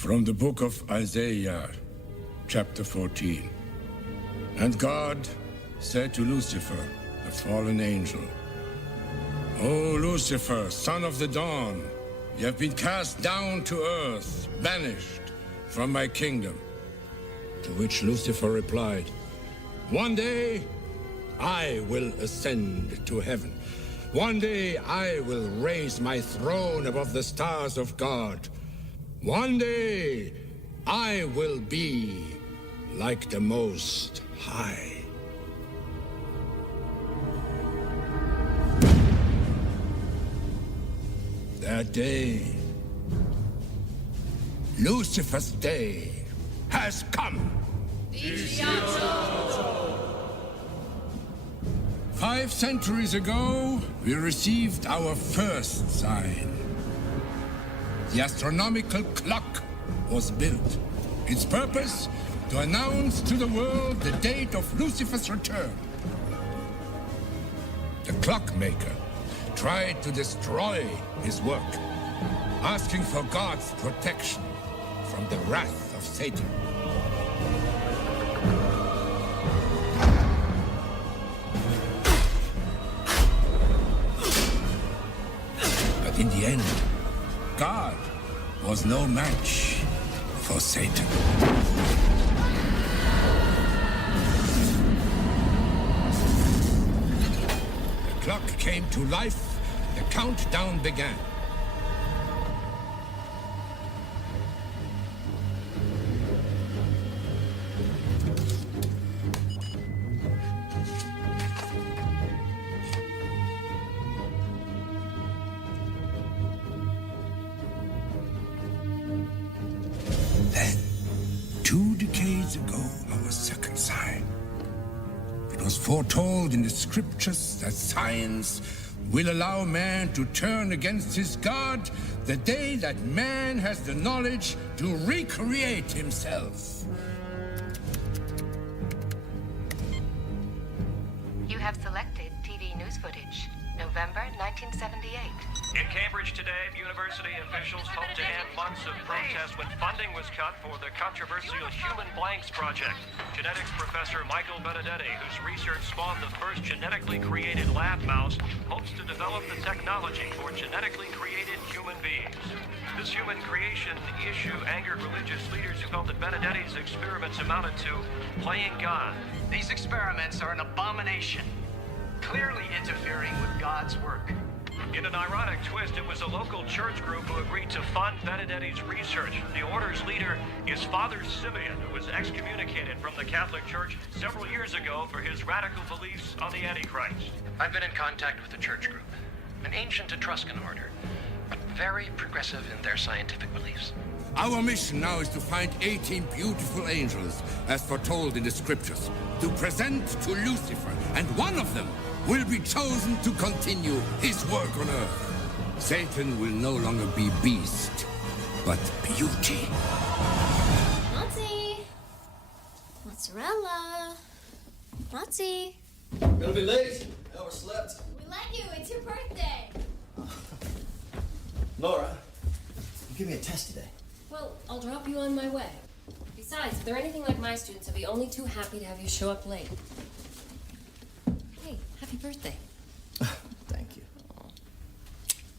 From the book of Isaiah, chapter 14. And God said to Lucifer, the fallen angel, O Lucifer, son of the dawn, you have been cast down to earth, banished from my kingdom. To which Lucifer replied, One day I will ascend to heaven. One day I will raise my throne above the stars of God. One day I will be like the Most High. That day, Lucifer's day, has come. 5 centuries ago, we received our first sign. The astronomical clock was built. Its purpose, to announce to the world the date of Lucifer's return. The clockmaker tried to destroy his work, asking for God's protection from the wrath of Satan. But in the end, God was no match for Satan. The clock came to life. The countdown began. Then, 2 decades ago, our second sign. It was foretold in the scriptures that science will allow man to turn against his God the day that man has the knowledge to recreate himself. You have selected TV news footage, November 1978. In Cambridge today, university officials hope to end months of protest when funding was cut for the controversial Human Blanks Project. Genetics professor Michael Benedetti, whose research spawned the first genetically created lab mouse, hopes to develop the technology for genetically created human beings. This human creation issue angered religious leaders who felt that Benedetti's experiments amounted to playing God. These experiments are an abomination, clearly interfering with God's work. In an ironic twist, it was a local church group who agreed to fund Benedetti's research. The order's leader is Father Simeon, who was excommunicated from the Catholic Church several years ago for his radical beliefs on the Antichrist. I've been in contact with the church group, an ancient Etruscan order, but very progressive in their scientific beliefs. Our mission now is to find 18 beautiful angels, as foretold in the scriptures, to present to Lucifer, and one of them will be chosen to continue his work on earth. Satan will no longer be beast, but beauty. Nazi! Mozzarella! Nazi! Gonna be late. Overslept. We like you, it's your birthday! Laura, you give me a test today. Well, I'll drop you on my way. Besides, if they're anything like my students, I'll be only too happy to have you show up late. Hey, happy birthday. Thank you. Oh,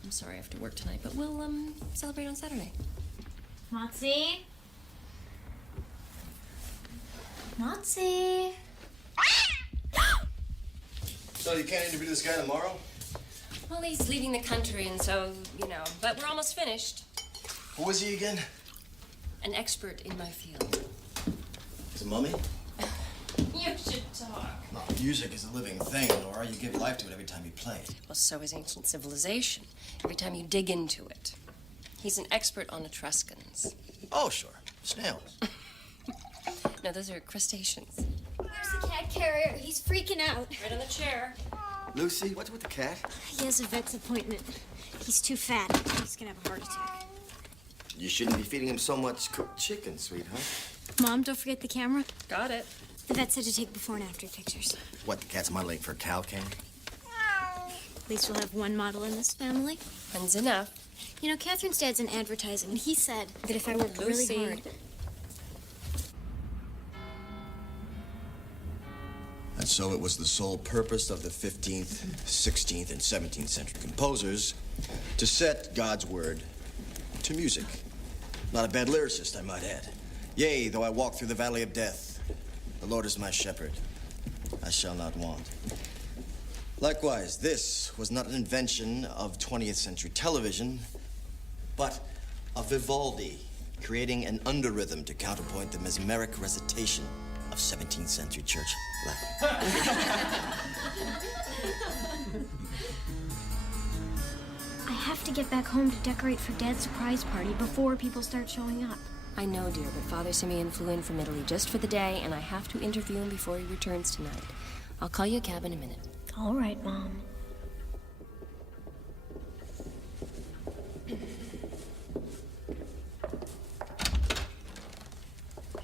I'm sorry I have to work tonight, but we'll celebrate on Saturday. Nazi! Nazi! So you can't interview this guy tomorrow? Well, he's leaving the country, and so, but we're almost finished. Who was he again? An expert in my field. Is it Mummy? You should talk. No, music is a living thing, Laura. You give life to it every time you play it. Well, so is ancient civilization. Every time you dig into it. He's an expert on Etruscans. Oh, sure. Snails. No, those are crustaceans. Where's the cat carrier? He's freaking out. Right on the chair. Lucy, what's with the cat? He has a vet's appointment. He's too fat. He's gonna have a heart attack. You shouldn't be feeding him so much cooked chicken, sweetheart. Mom, don't forget the camera. Got it. The vet said to take before and after pictures. What, the cat's modeling for cow can? At least we'll have one model in this family. One's enough. You know, Catherine's dad's in advertising, and he said that if I worked really hard... And so it was the sole purpose of the 15th, 16th, and 17th century composers to set God's word to music. Not a bad lyricist, I might add. Yea, though I walk through the valley of death, the Lord is my shepherd. I shall not want. Likewise, this was not an invention of 20th century television, but of Vivaldi, creating an underrhythm to counterpoint the mesmeric recitation of 17th century church Latin. I have to get back home to decorate for Dad's surprise party before people start showing up. I know, dear, but Father Simeon flew in from Italy just for the day, and I have to interview him before he returns tonight. I'll call you a cab in a minute. All right, Mom.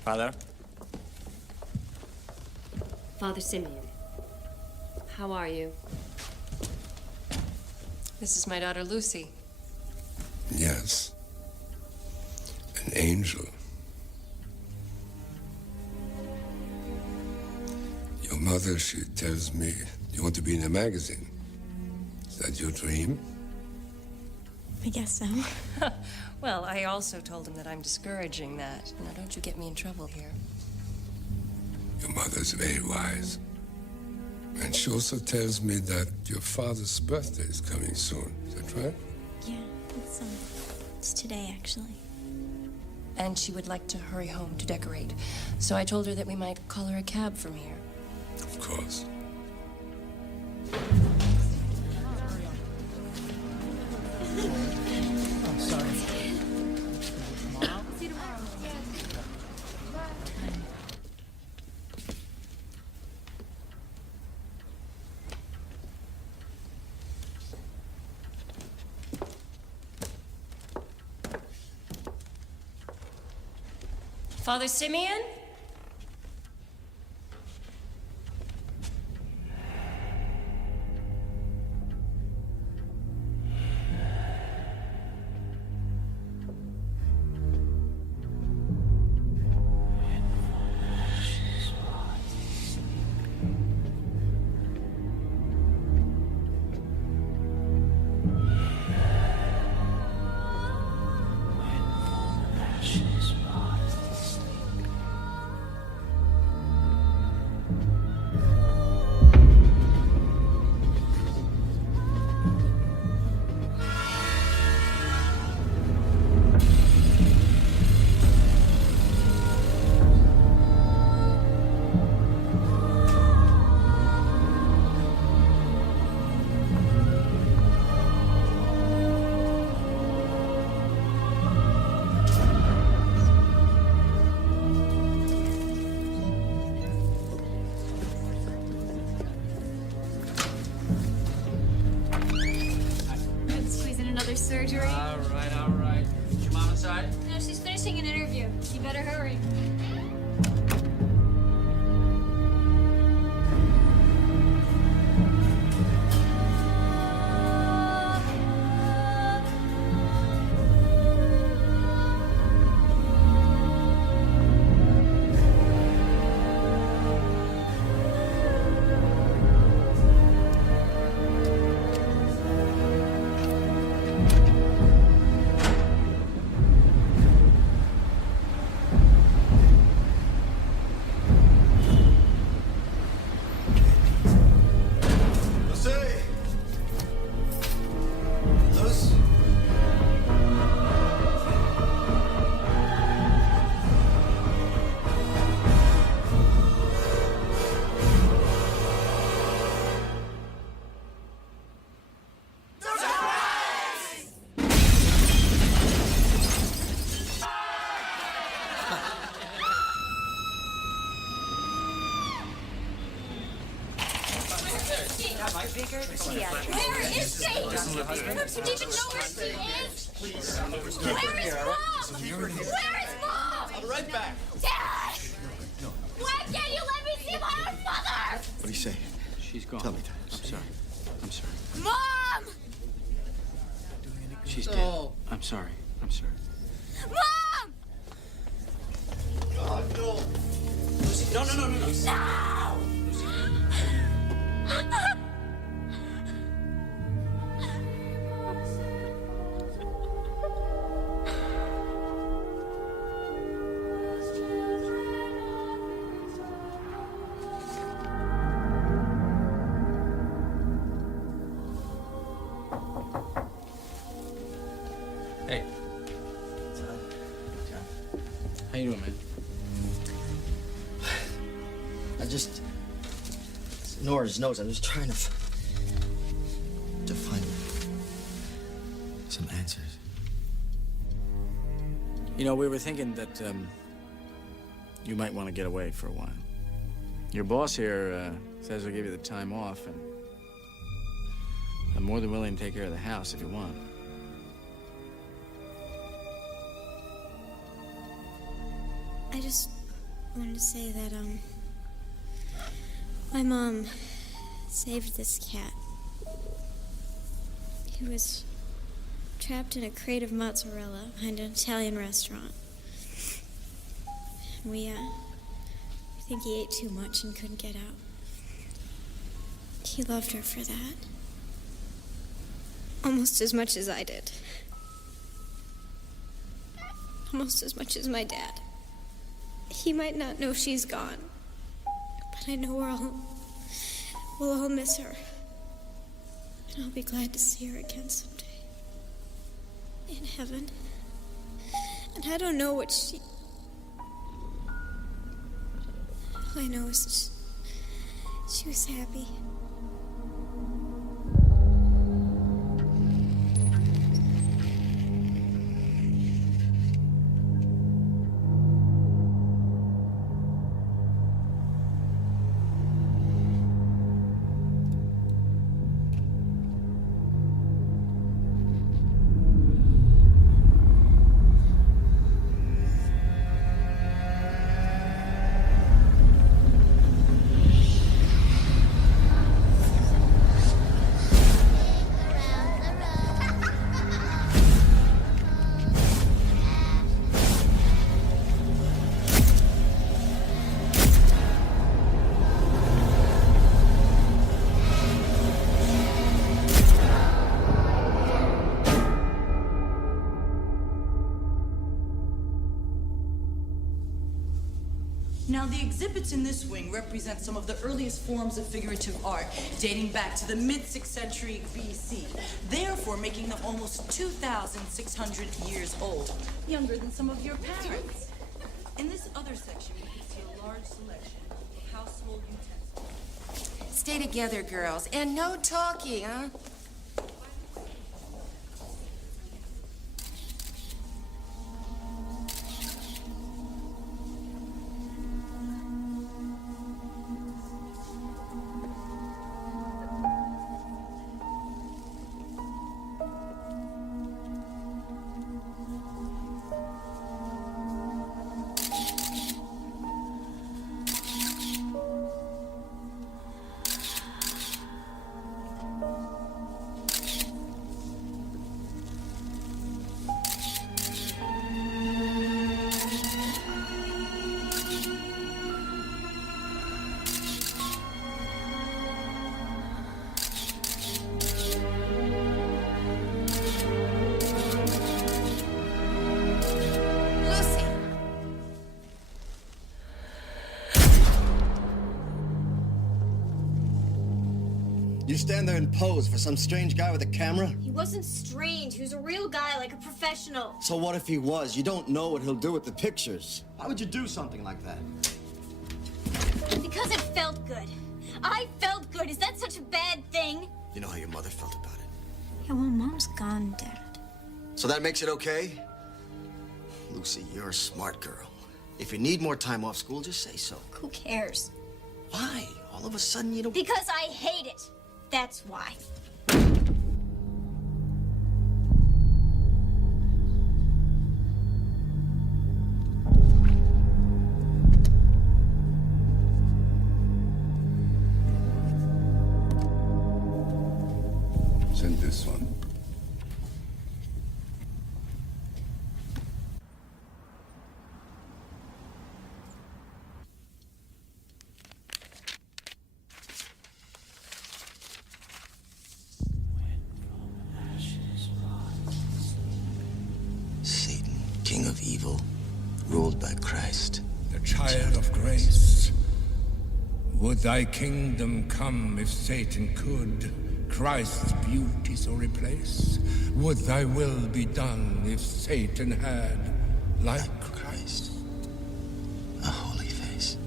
Father? Father Simeon, how are you? This is my daughter, Lucy. Yes. An angel. Your mother, she tells me you want to be in a magazine. Is that your dream? I guess so. Well, I also told him that I'm discouraging that. Now, don't you get me in trouble here. Your mother's very wise. And she also tells me that your father's birthday is coming soon. Is that right? Yeah, it's today, actually. And she would like to hurry home to decorate. So I told her that we might call her a cab from here. Of course. I'm sorry. Father Simeon? Surgery. All right. Is your mom inside? No, she's finishing an interview. You better hurry. Where is she? Don't you even know where she is? Where is Mom? Where is Mom? I'll be right back. Dad! Why can't you let me see my own mother? What do you say? She's gone. Tell me. I'm sorry. Mom! She's No. dead. I'm sorry. I'm sorry. Mom! God, no. Lucy, no. No! Hey. How you doing, man? Nora's notes. I'm just trying to find some answers. You know, we were thinking that you might want to get away for a while. Your boss here says he'll give you the time off, and I'm more than willing to take care of the house if you want. I just wanted to say that, my mom saved this cat. He was trapped in a crate of mozzarella behind an Italian restaurant. We think he ate too much and couldn't get out. He loved her for that. Almost as much as I did. Almost as much as my dad. He might not know she's gone, but I know we'll all miss her. And I'll be glad to see her again someday. In heaven. And I don't know what all I know is she was happy. Now, the exhibits in this wing represent some of the earliest forms of figurative art, dating back to the mid-6th century BC, therefore making them almost 2,600 years old, younger than some of your parents. In this other section, you can see a large selection of household utensils. Stay together, girls, and no talking, huh? You stand there and pose for some strange guy with a camera? He wasn't strange. He was a real guy, like a professional. So what if he was? You don't know what he'll do with the pictures. Why would you do something like that? Because it felt good. I felt good. Is that such a bad thing? You know how your mother felt about it. Yeah, well, Mom's gone, Dad. So that makes it okay? Lucy, you're a smart girl. If you need more time off school, just say so. Who cares? Why? All of a sudden you don't... Because I hate it. That's why. Send this one. Christ. The child of grace. Would thy kingdom come if Satan could Christ's beauty so replace? Would thy will be done if Satan had, like Christ, a holy face?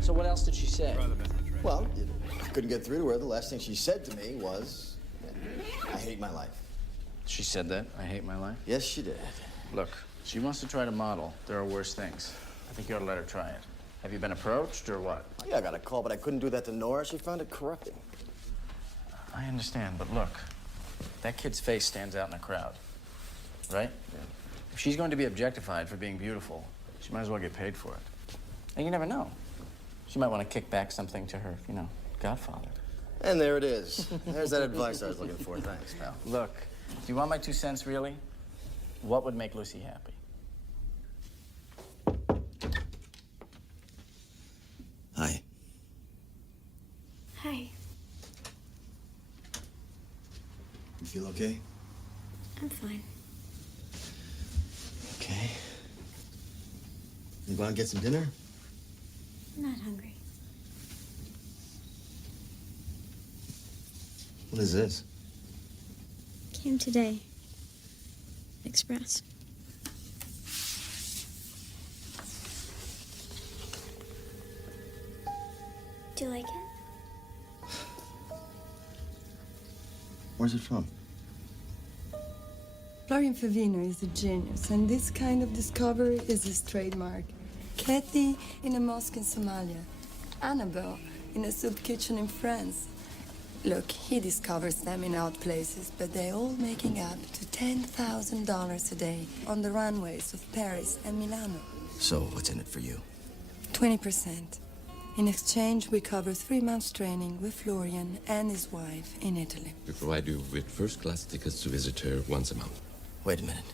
So what else did she say? Well, I couldn't get through to her. The last thing she said to me was, I hate my life. She said that? I hate my life? Yes, she did. Look, she wants to try to model. There are worse things. I think you ought to let her try it. Have you been approached or what? Yeah, I got a call, but I couldn't do that to Nora. She found it corrupting. I understand, but look, that kid's face stands out in a crowd, right? Yeah. If she's going to be objectified for being beautiful, she might as well get paid for it. And you never know. She might want to kick back something to her, godfather. And there it is. There's that advice I was looking for. Thanks, pal. Look, do you want my 2 cents, really? What would make Lucy happy? Hi. Hi. You feel okay? I'm fine. Okay. You want to get some dinner? I'm not hungry. What is this? Came today. Express. Do you like it? Where's it from? Florian Favino is a genius, and this kind of discovery is his trademark. Kathy in a mosque in Somalia. Annabelle in a soup kitchen in France. Look, he discovers them in odd places, but they're all making up to $10,000 a day on the runways of Paris and Milano. So, what's in it for you? 20%. In exchange, we cover 3 months training with Florian and his wife in Italy. We provide you with first-class tickets to visit her once a month. Wait a minute.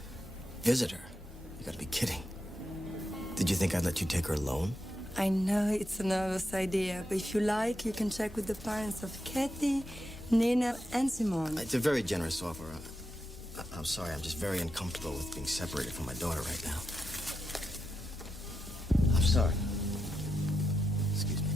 Visitor? You gotta be kidding. Did you think I'd let you take her alone? I know it's a nervous idea, but if you like, you can check with the parents of Kathy, Nina, and Simone. It's a very generous offer. I'm sorry, I'm just very uncomfortable with being separated from my daughter right now. I'm sorry. Excuse me.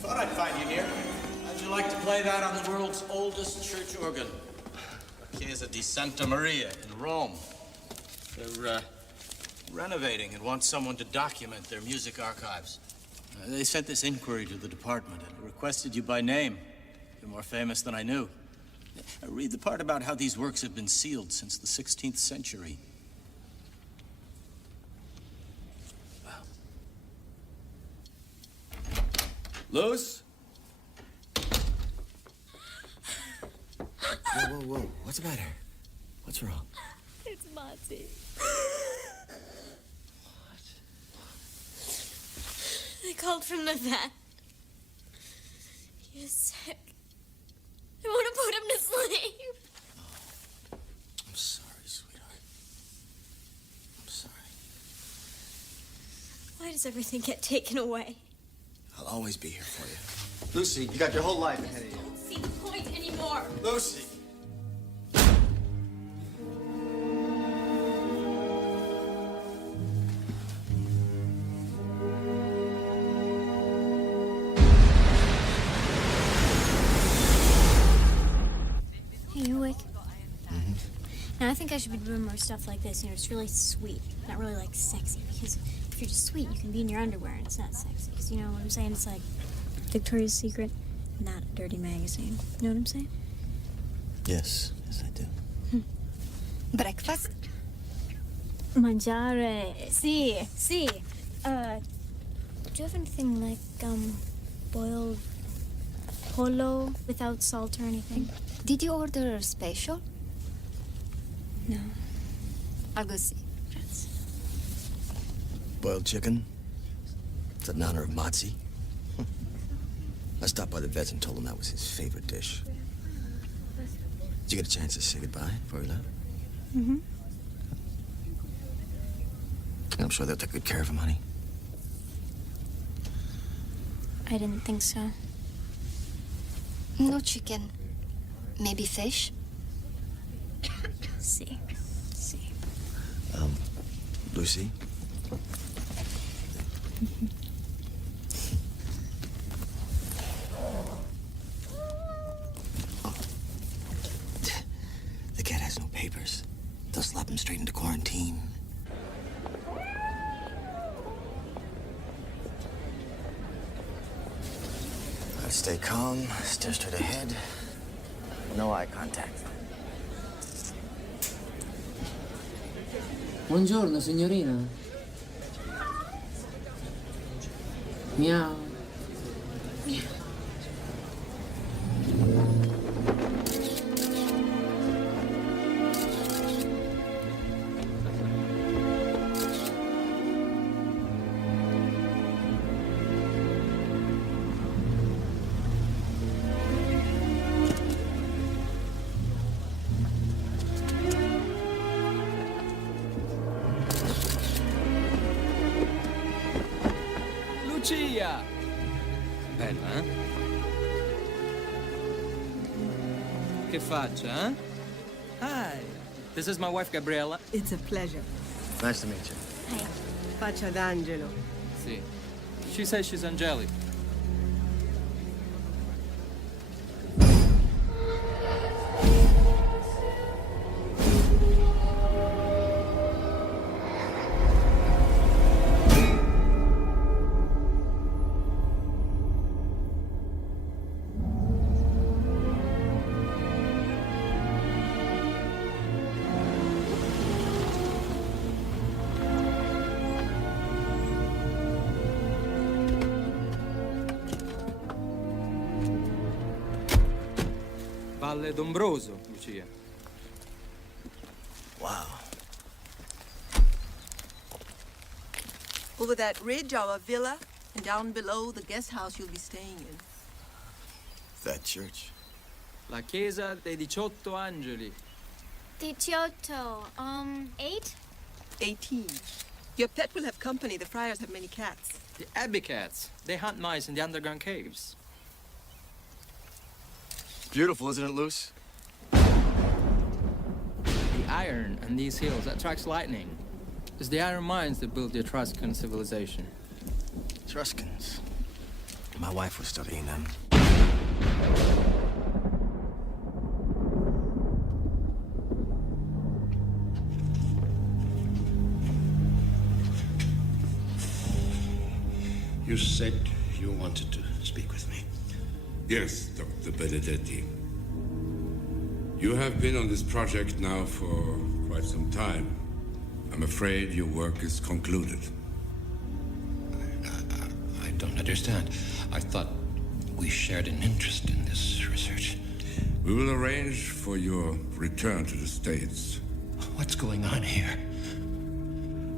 Thought I'd find you here. How'd you like to play that on the world's oldest church organ? La Chiesa di Santa Maria in Rome. They're renovating and want someone to document their music archives. They sent this inquiry to the department and requested you by name. You're more famous than I knew. Read the part about how these works have been sealed since the 16th century. Luce? Whoa. What's the matter? What's wrong? It's Monty. They called from the vet. He is sick. I want to put him to sleep. I'm sorry, sweetheart. I'm sorry. Why does everything get taken away? I'll always be here for you. Lucy, you got your whole life ahead of you. I don't see the point anymore. Lucy! Are you awake? Now, I think I should be doing more stuff like this. You know, it's really sweet, not really, like, sexy. Because if you're just sweet, you can be in your underwear and it's not sexy. Because, you know what I'm saying? It's like Victoria's Secret, not a dirty magazine. You know what I'm saying? Yes, I do. Breakfast? Mangiare. Si. Do you have anything like, boiled polo without salt or anything? Did you order a special? No. I'll go see. Boiled chicken? It's in honor of Matzi. I stopped by the vet's and told him that was his favorite dish. Did you get a chance to say goodbye before he left? Mm-hmm. I'm sure they'll take good care of him, honey. I didn't think so. No chicken. Maybe fish? Si. Lucy? The cat has no papers. They'll slap him straight into quarantine. Let's stay calm, stare straight ahead. No eye contact. Buongiorno, signorina. Miau. Lucia! Bella, eh? Che faccia, eh? Hi, this is my wife, Gabriella. It's a pleasure. Nice to meet you. Hi. Faccia d'angelo. Sì. She says she's angelic. Valle d'Ombroso, Lucia. Wow. Over that ridge, our villa, and down below, the guest house you'll be staying in. That church. La chiesa dei 18 angeli. 18. 8? 18. Your pet will have company. The friars have many cats. The abbey cats. They hunt mice in the underground caves. Beautiful, isn't it, Luce? The iron on these hills attracts lightning. It's the iron mines that built the Etruscan civilization. Etruscans. My wife was studying them. You said you wanted to speak with me. Yes, Dr. Benedetti. You have been on this project now for quite some time. I'm afraid your work is concluded. I don't understand. I thought we shared an interest in this research. We will arrange for your return to the States. What's going on here?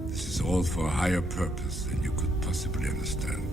This is all for a higher purpose than you could possibly understand.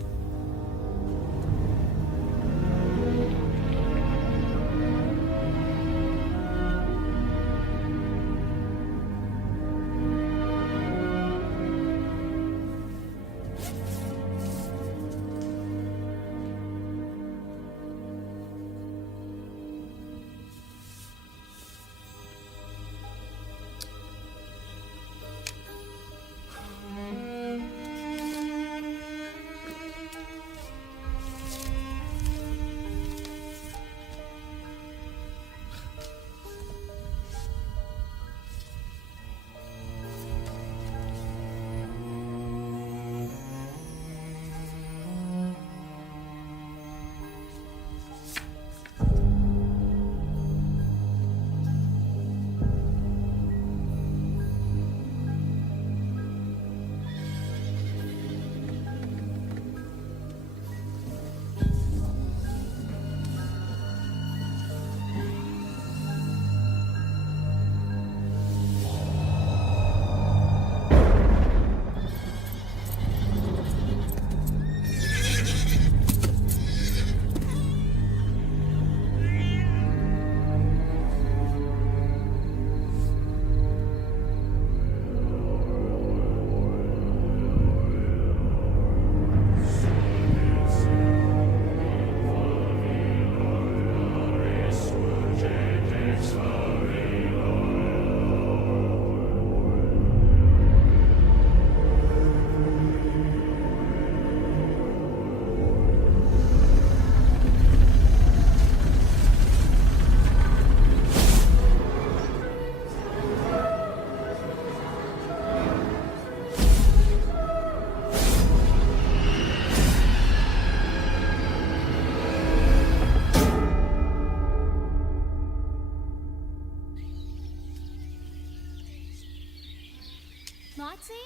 Motzi?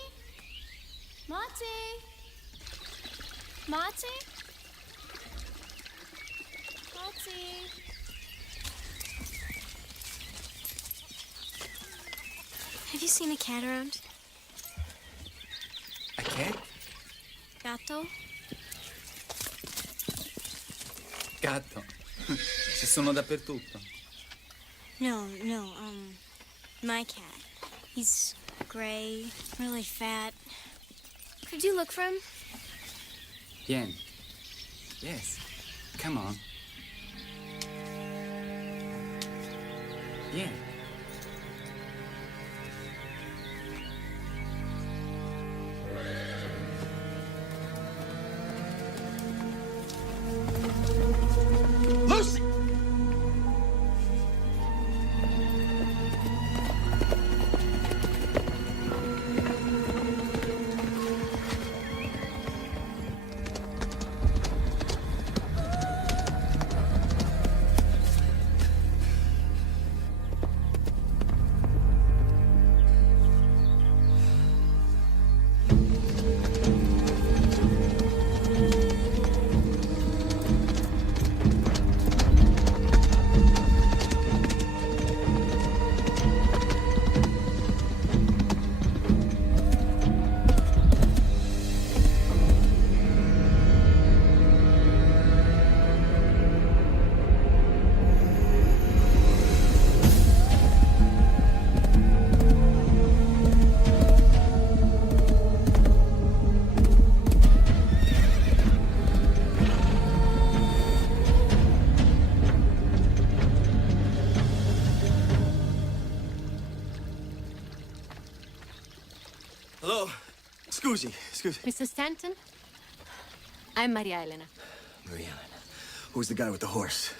Motzi? Motzi? Motzi? Have you seen a cat around? A cat? Gatto? Gatto. Ci sono dappertutto. No, my cat. He's gray, really fat. Could you look for him? Vieni. Yes. Come on. Vieni. Lucy! Hello? Scusi. Mr. Stanton? I'm Maria Elena. Maria Elena. Who's the guy with the horse?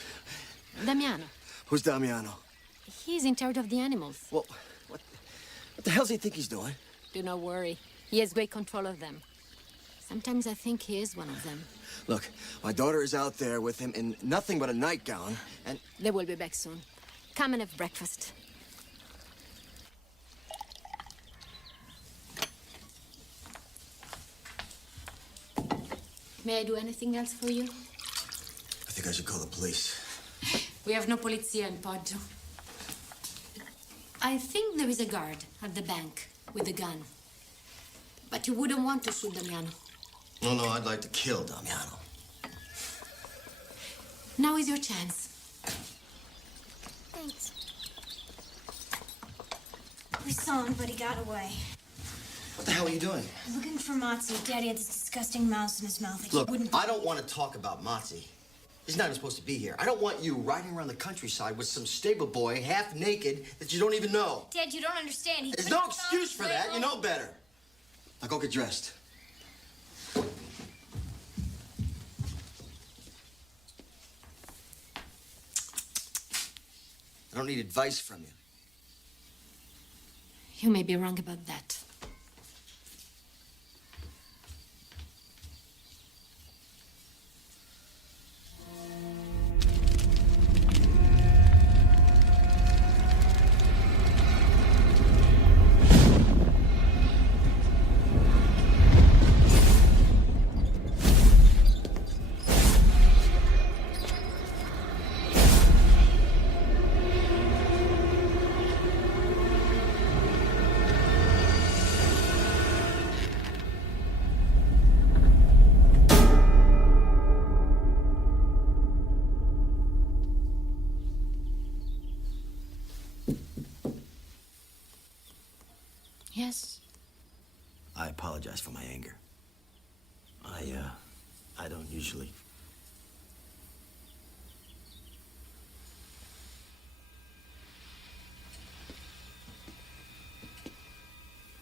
Damiano. Who's Damiano? He's in charge of the animals. Well, what the hell does he think he's doing? Do not worry. He has great control of them. Sometimes I think he is one of them. Look, my daughter is out there with him in nothing but a nightgown, and... They will be back soon. Come and have breakfast. May I do anything else for you? I think I should call the police. We have no polizia in Poggio. I think there is a guard at the bank with a gun. But you wouldn't want to shoot Damiano. No, I'd like to kill Damiano. Now is your chance. Thanks. We saw him, but he got away. What the hell are you doing? Looking for Motzi. Daddy had this disgusting mouse in his mouth. Like Look, he wouldn't... I don't want to talk about Motzi. He's not even supposed to be here. I don't want you riding around the countryside with some stable boy, half naked, that you don't even know. Dad, you don't understand. He There's put no the excuse for phone that. right You know better. Now go get dressed. I don't need advice from you. You may be wrong about that. Yes. I apologize for my anger. I don't usually...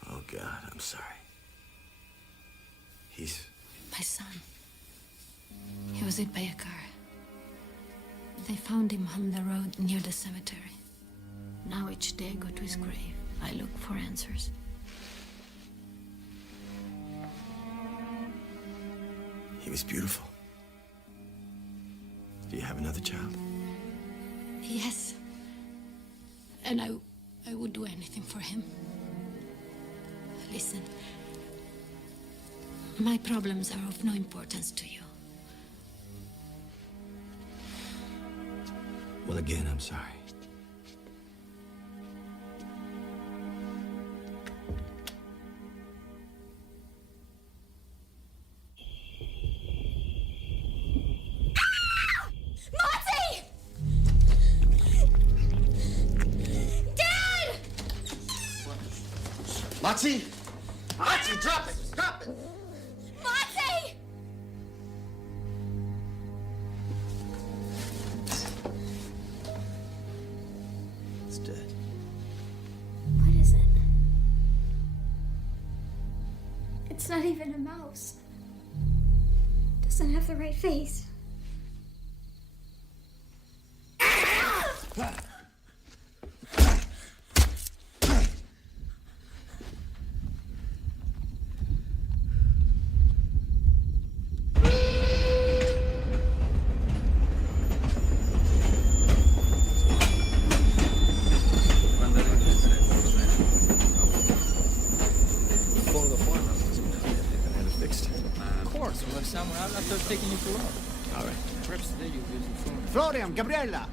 Oh, God, I'm sorry. He's... My son. He was hit by a car. They found him on the road near the cemetery. Now each day I go to his grave. I look for answers. He was beautiful. Do you have another child? Yes. And I would do anything for him. Listen. My problems are of no importance to you. Well, again, I'm sorry. Moxie! Moxie, drop it! Drop it! Monty! It's dead. What is it? It's not even a mouse. Doesn't have the right face. Taking you to work. All right. Perhaps today you'll use the phone. Florian, Gabriella.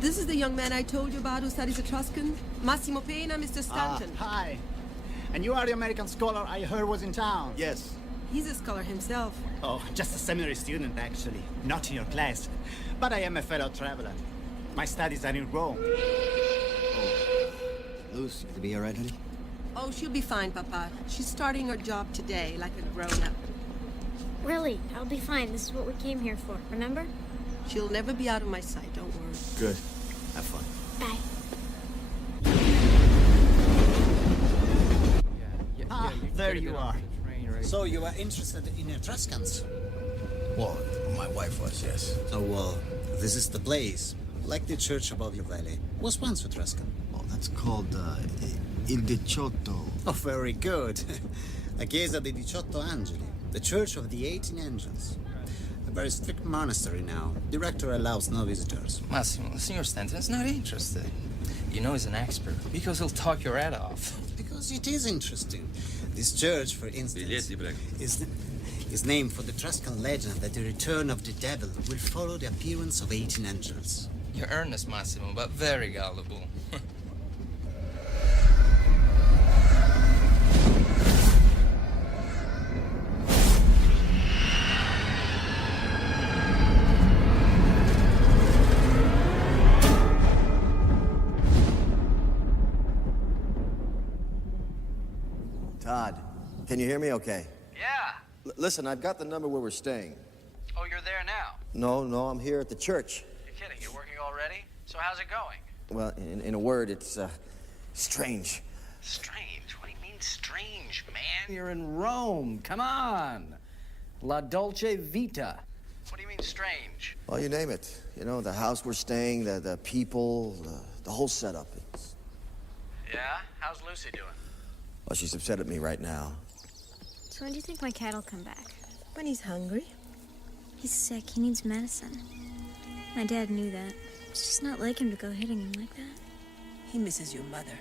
This is the young man I told you about who studies Etruscan. Massimo Pena, Mr. Stanton. Hi. And you are the American scholar I heard was in town. Yes. He's a scholar himself. Oh, just a seminary student, actually. Not in your class. But I am a fellow traveler. My studies are in Rome. Luce, you gonna be all right, honey? Oh, she'll be fine, Papa. She's starting her job today, like a grown-up. Really, I'll be fine. This is what we came here for, remember? She'll never be out of my sight, don't worry. Good. Have fun. Bye. There you are. So you are interested in Etruscans? Well, my wife was, yes. Oh, well, this is the place. Like the church above your valley. Was once Etruscan. Well, that's called, Il Diciotto. Oh, very good. La Chiesa dei 18 Angeli, the Church of the 18 Angels. A very strict monastery now. The rector allows no visitors. Massimo, Signor Stanton's not interested. You know he's an expert, because he'll talk your head off. Because it is interesting. This church, for instance, is named for the Etruscan legend that the return of the devil will follow the appearance of 18 angels. You're earnest, Massimo, but very gullible. Todd, can you hear me okay? Yeah. Listen, I've got the number where we're staying. Oh, you're there now? No, I'm here at the church. You're kidding. You're working already? So how's it going? Well, in a word, it's, strange. Strange? What do you mean strange, man? You're in Rome. Come on. La Dolce Vita. What do you mean strange? Well, you name it. You know, the house we're staying, the people, the whole setup. Yeah? How's Lucy doing? Well, she's upset at me right now. So when do you think my cat will come back? When he's hungry. He's sick. He needs medicine. My dad knew that. It's just not like him to go hitting him like that. He misses your mother.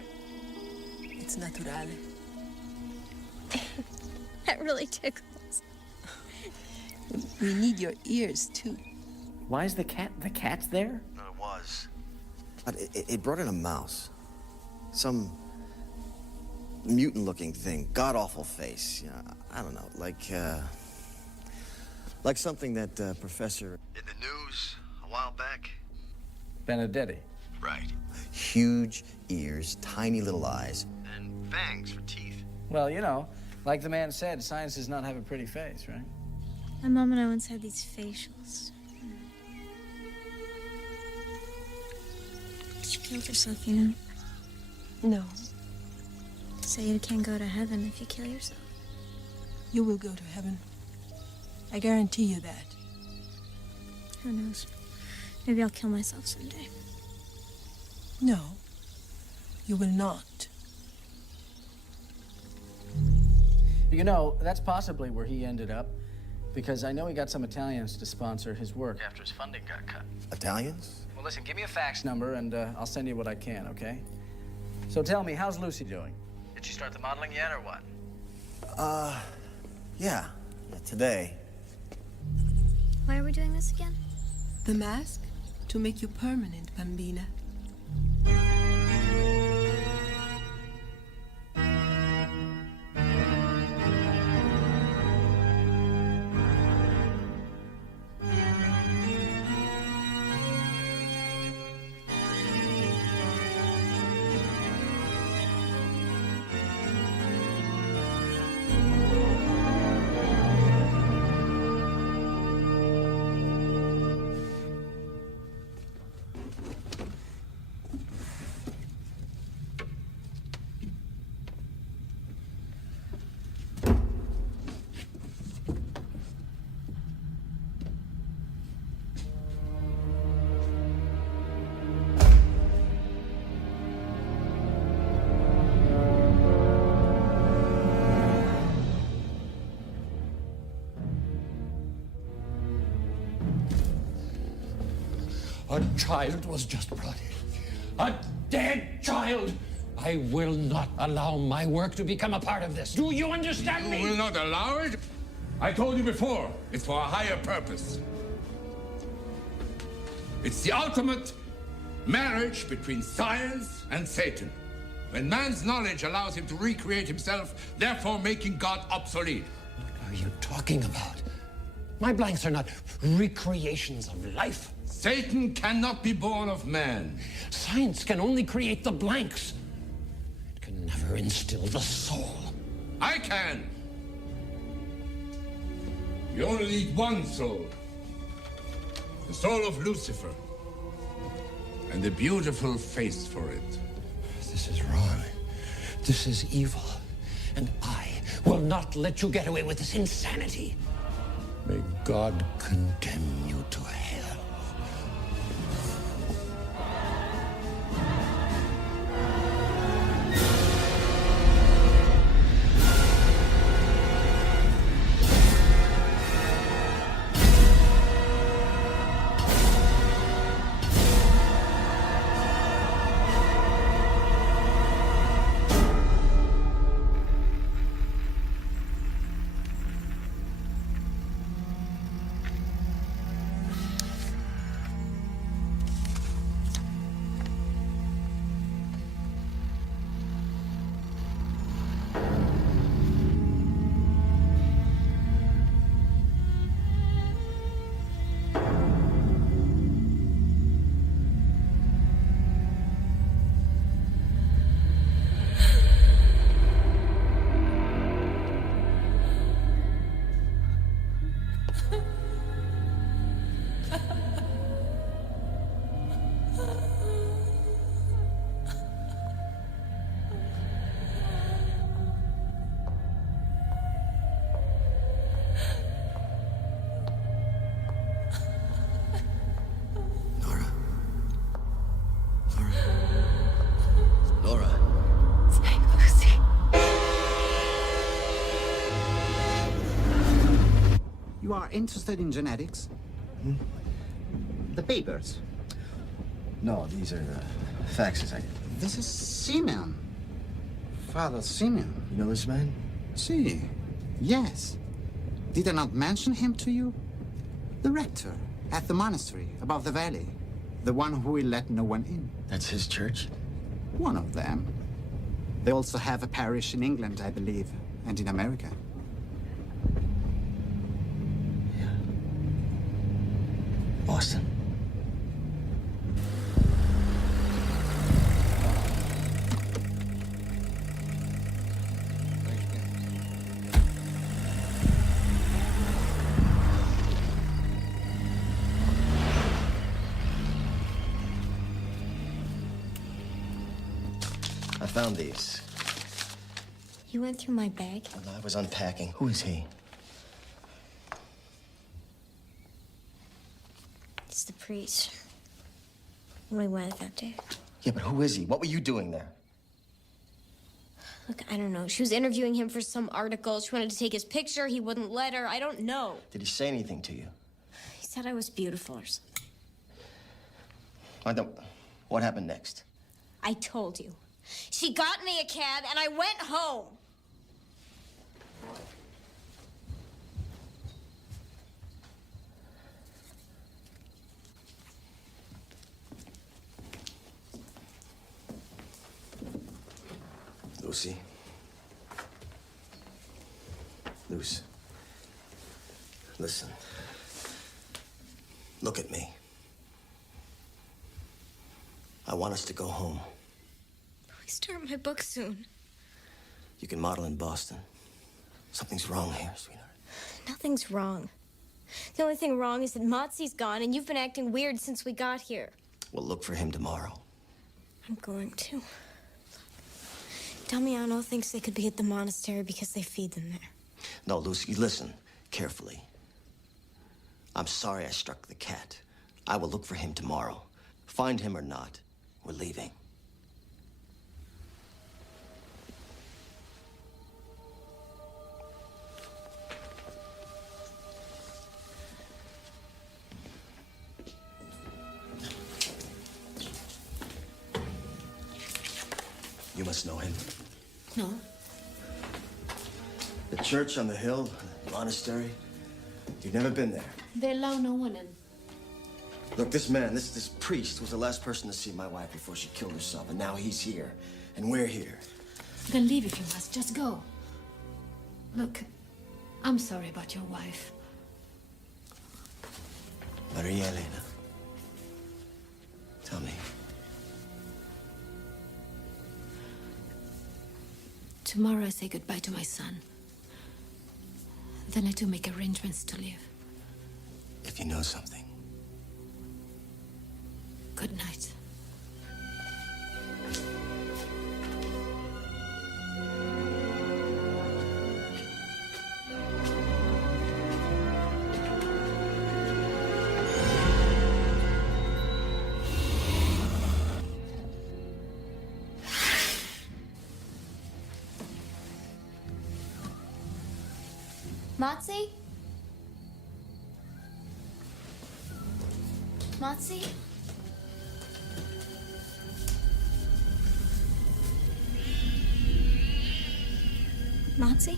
It's naturale. That really tickles. We need your ears, too. Why is the cat's there? No, it was. But it brought in a mouse. Some mutant-looking thing, god-awful face. You know, I don't know, like something that Professor in the news a while back. Benedetti. Right. Huge ears, tiny little eyes, and fangs for teeth. Well, you know, like the man said, science does not have a pretty face, right? My mom and I once had these facials. You killed yourself, you know? No. So you can't go to heaven if you kill yourself. You will go to heaven. I guarantee you that. Who knows? Maybe I'll kill myself someday. No, you will not. You know, that's possibly where he ended up, because I know he got some Italians to sponsor his work after his funding got cut. Italians? Well, listen, give me a fax Number, and I'll send you what I can, okay? So tell me, how's Lucy doing? Did she start the modeling yet, or what? Yeah, today. Why are we doing this again? The mask? To make you permanent, Bambina. A child was just brought in. A dead child! I will not allow my work to become a part of this. Do you understand me? You will not allow it? I told you before, it's for a higher purpose. It's the ultimate marriage between science and Satan. When man's knowledge allows him to recreate himself, therefore making God obsolete. What are you talking about? My blanks are not recreations of life. Satan cannot be born of man. Science can only create the blanks. It can never instill the soul. I can. You only need one soul. The soul of Lucifer. And a beautiful face for it. This is wrong. This is evil. And I will not let you get away with this insanity. May God condemn you to hell. You are interested in genetics? The papers? No, these are faxes. This is Simeon. Father Simeon. You know this man? See. Yes. Did I not mention him to you? The rector at the monastery above the valley. The one who will let no one in. That's his church? One of them. They also have a parish in England, I believe, and in America. Boston. I found these. You went through my bag? When I was unpacking. Who is he? It's the priest. We went that day. Yeah, but who is he? What were you doing there? Look, I don't know. She was interviewing him for some article. She wanted to take his picture. He wouldn't let her. I don't know. Did he say anything to you? He said I was beautiful or something. I don't... What happened next? I told you. She got me a cab, and I went home. Lucy. Luce. Listen. Look at me. I want us to go home. We start my book soon. You can model in Boston. Something's wrong here, sweetheart. Nothing's wrong. The only thing wrong is that Motsy's gone, and you've been acting weird since we got here. We'll look for him tomorrow. I'm going to. Look, Damiano thinks they could be at the monastery because they feed them there. No, Lucy, listen carefully. I'm sorry I struck the cat. I will look for him tomorrow. Find him or not, we're leaving. You must know him. No. The church on the hill, the monastery. You've never been there. They allow no one in. Look, this man, this priest, was the last person to see my wife before she killed herself, and now he's here, and we're here. Then leave if you must. Just go. Look, I'm sorry about your wife. Maria Elena, tell me. Tomorrow I say goodbye to my son. Then I do make arrangements to leave. If you know something. Good night. Motsy? Motsy? Motsy?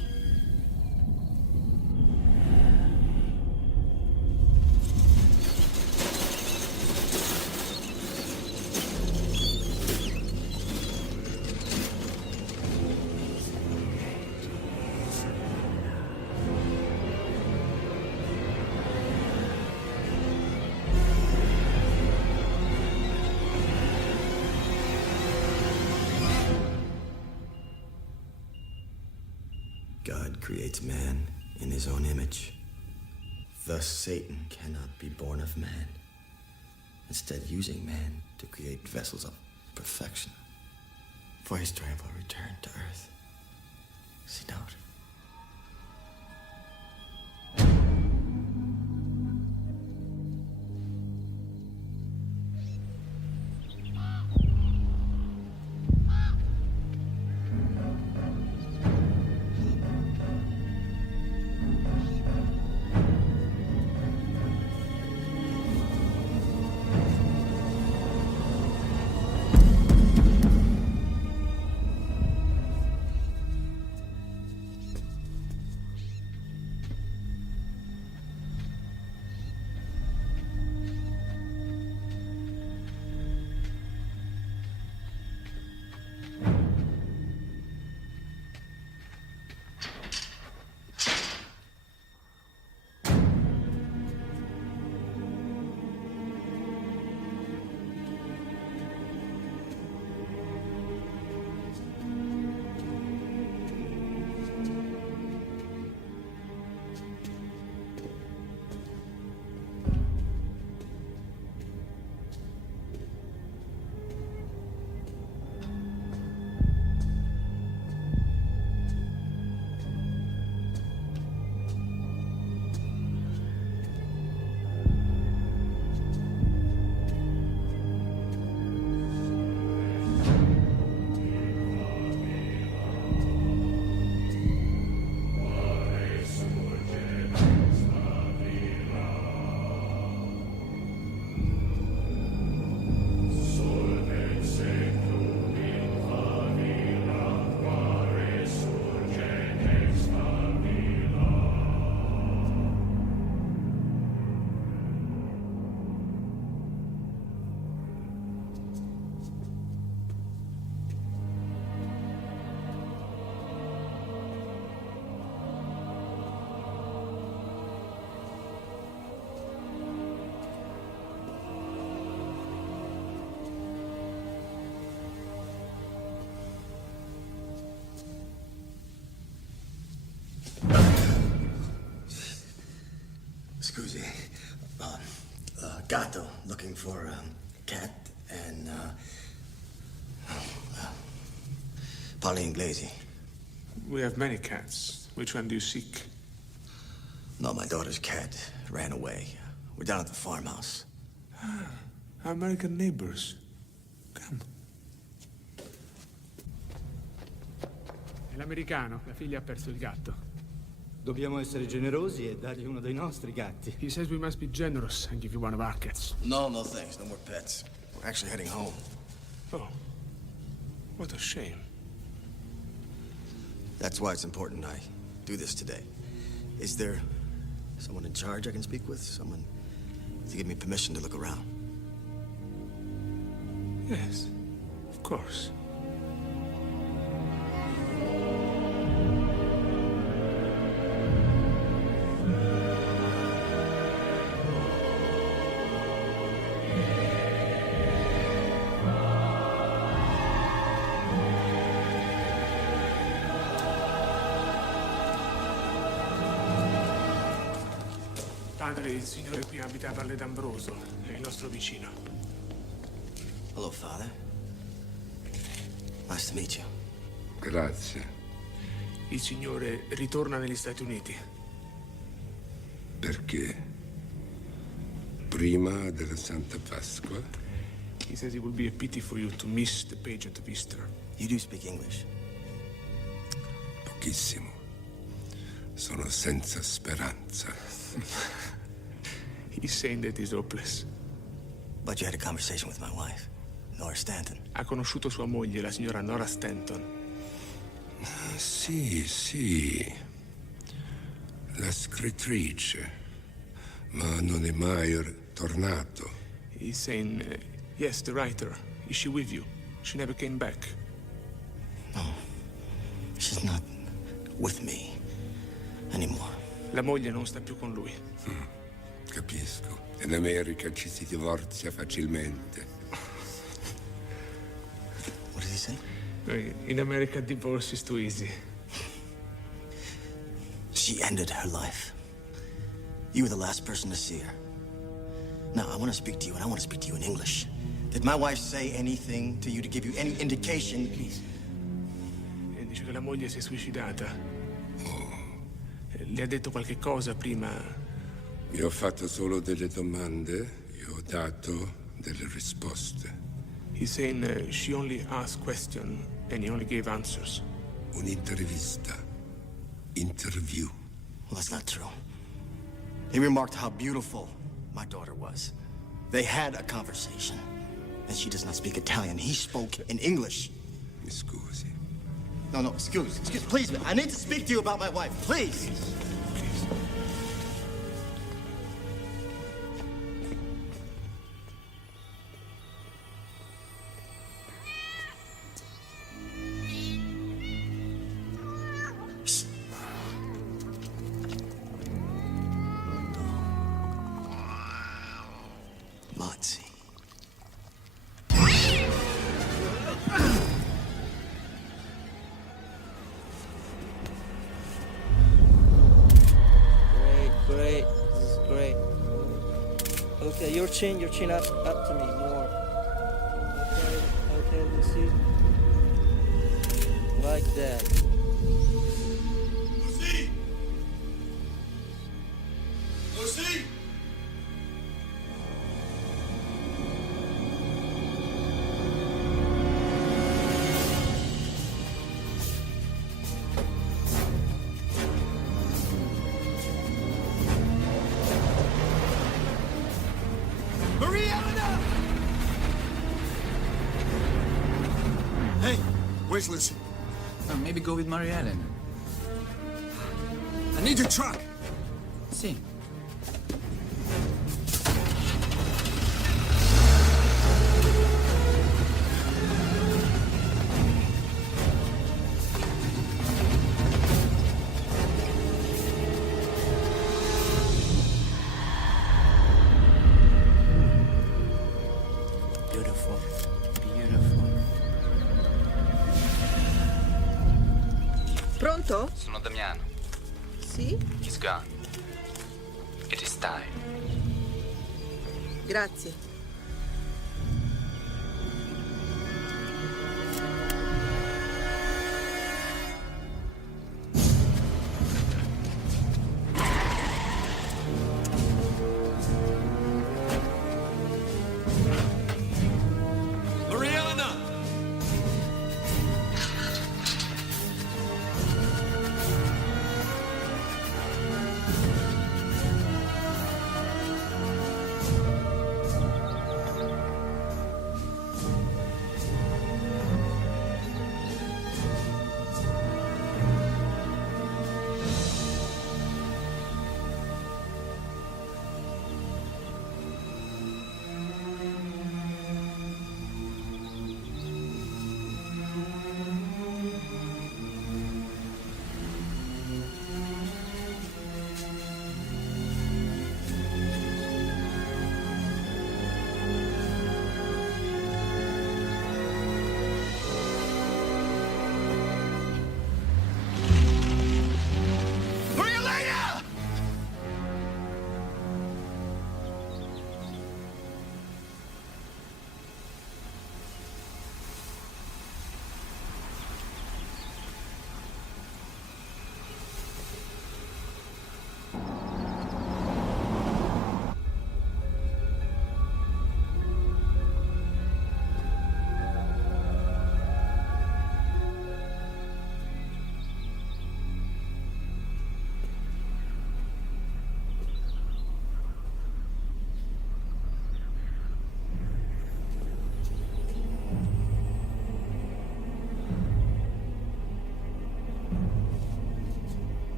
God creates man in his own image. Thus, Satan cannot be born of man, instead using man to create vessels of perfection. For his triumphal return to earth. See note. looking for Cat and parli inglese. We have many cats. Which one do you seek? No, my daughter's cat ran away. We're down at the farmhouse. Ah, our American neighbors. Come. È l'americano, la figlia ha perso il gatto. Dobbiamo essere generosi e dargli uno dei nostri gatti. He says we must be generous and give you one of our cats. No, no thanks. No more pets. We're actually heading home. Oh, what a shame. That's why it's important I do this today. Is there someone in charge I can speak with? Someone to give me permission to look around? Yes, of course. Padre, il signore qui abitava a Ledambroso, è il nostro vicino. Hello, Father. Nice to meet you. Grazie. Il signore ritorna negli Stati Uniti. Perché? Prima della Santa Pasqua? He says it will be a pity for you to miss the pageant of Easter. You do speak English? Pochissimo. Sono senza speranza. He's saying that he's hopeless. But you had a conversation with my wife, Nora Stanton. Ha conosciuto sua moglie, la signora Nora Stanton. Sì, sì. La scrittrice. Ma non è mai tornato. He's saying, yes, the writer. Is she with you? She never came back. No. She's not with me anymore. La moglie non sta più con lui. Capisco. In America ci si divorzia facilmente. What did he say? In America divorce is too easy. She ended her life. You were the last person to see her. Now, I want to speak to you, and I want to speak to you in English. Did my wife say anything to you to give you any indication? E dice che la moglie si è suicidata. Le ha detto qualche cosa prima? Io ho fatto solo delle domande, io ho dato delle risposte. He's saying she only asked questions and he only gave answers. Un'intervista. Interview. Well, that's not true. He remarked how beautiful my daughter was. They had a conversation. And she does not speak Italian. He spoke in English. Mi scusi. No, excuse. Please, I need to speak to you about my wife. Please. Great. This is great. Okay, your chin up to me more. Okay, Lucy. Like that. Lucy! Lucy! Where's Lucy? Oh, maybe go with Mary Ellen. I need your truck. Sì. Beautiful. Pronto? Sono Damiano. Sì? He's gone. It is time. Grazie.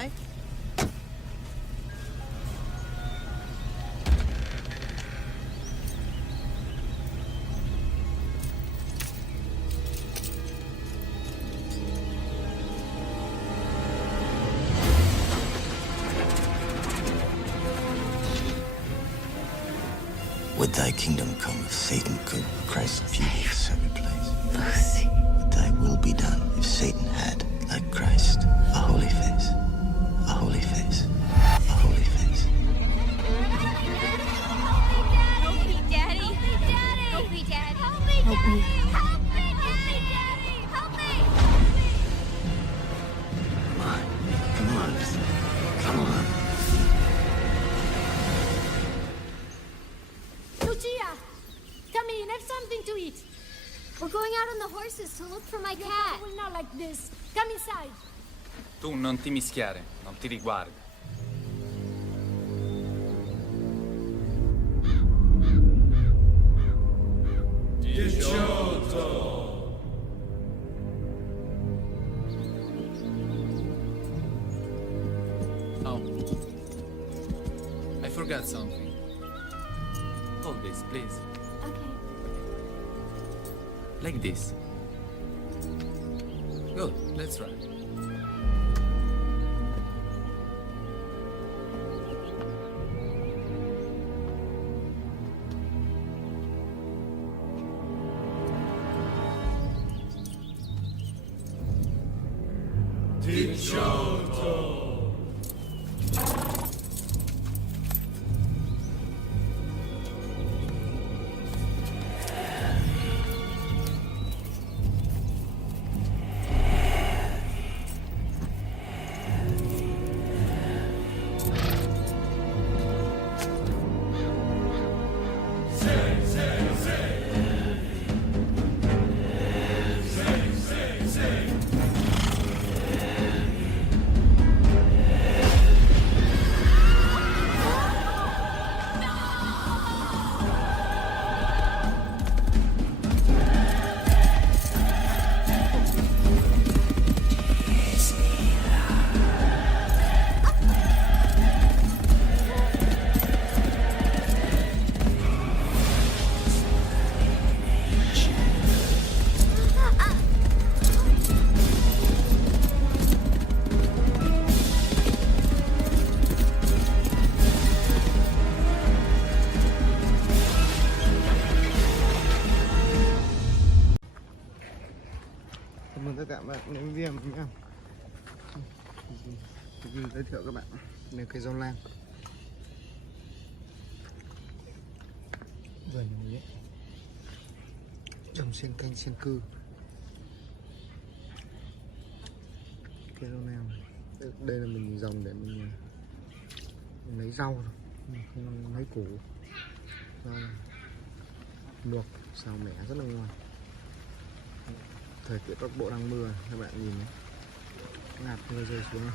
Sci-Fi. Would thy kingdom come if Satan could Christ's beauty every place? Lucy. Would thy will be done if Satan had, like Christ, a holy face? A holy face. A holy face. Help me, Daddy! Help me, Daddy! Help me, Daddy! Help me! Help me, Daddy! Help me! Come on. Come on. Lucia! Come in, have something to eat. We're going out on the horses to look for my cat. Will not like this. Come inside. Tu non ti mischiare, non ti riguarda. Oh. I forgot something. Hold this, please. Okay. Like this. Good, let's try. Cảm ơn tất cả các bạn đến với video nhé. Giới thiệu các bạn đây cây rau lang vườn này trồng xuyên canh xuyên cư. Cây rau lang đây là mình dòng để mình lấy rau thôi, mình không lấy củ. Rau luộc xào mẻ rất là ngon. Thời tiết Bắc Bộ đang mưa, các bạn nhìn nhé, hạt mưa rơi xuống này.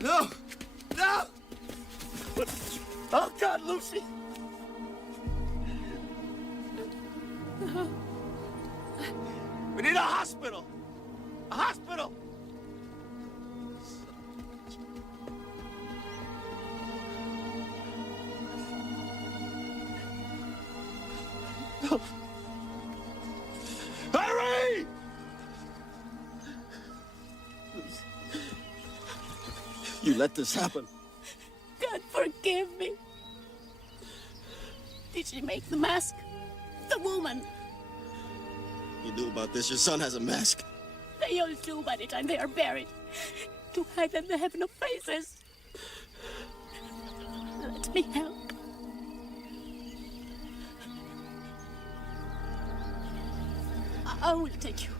No! No! What? Oh, God, Lucy! We need a hospital! A hospital! No. Hurry! You let this happen. God forgive me. Did she make the mask? The woman. You knew about this. Your son has a mask. you'll do by the time they are buried. To hide them they have no faces. Let me help. I will take you.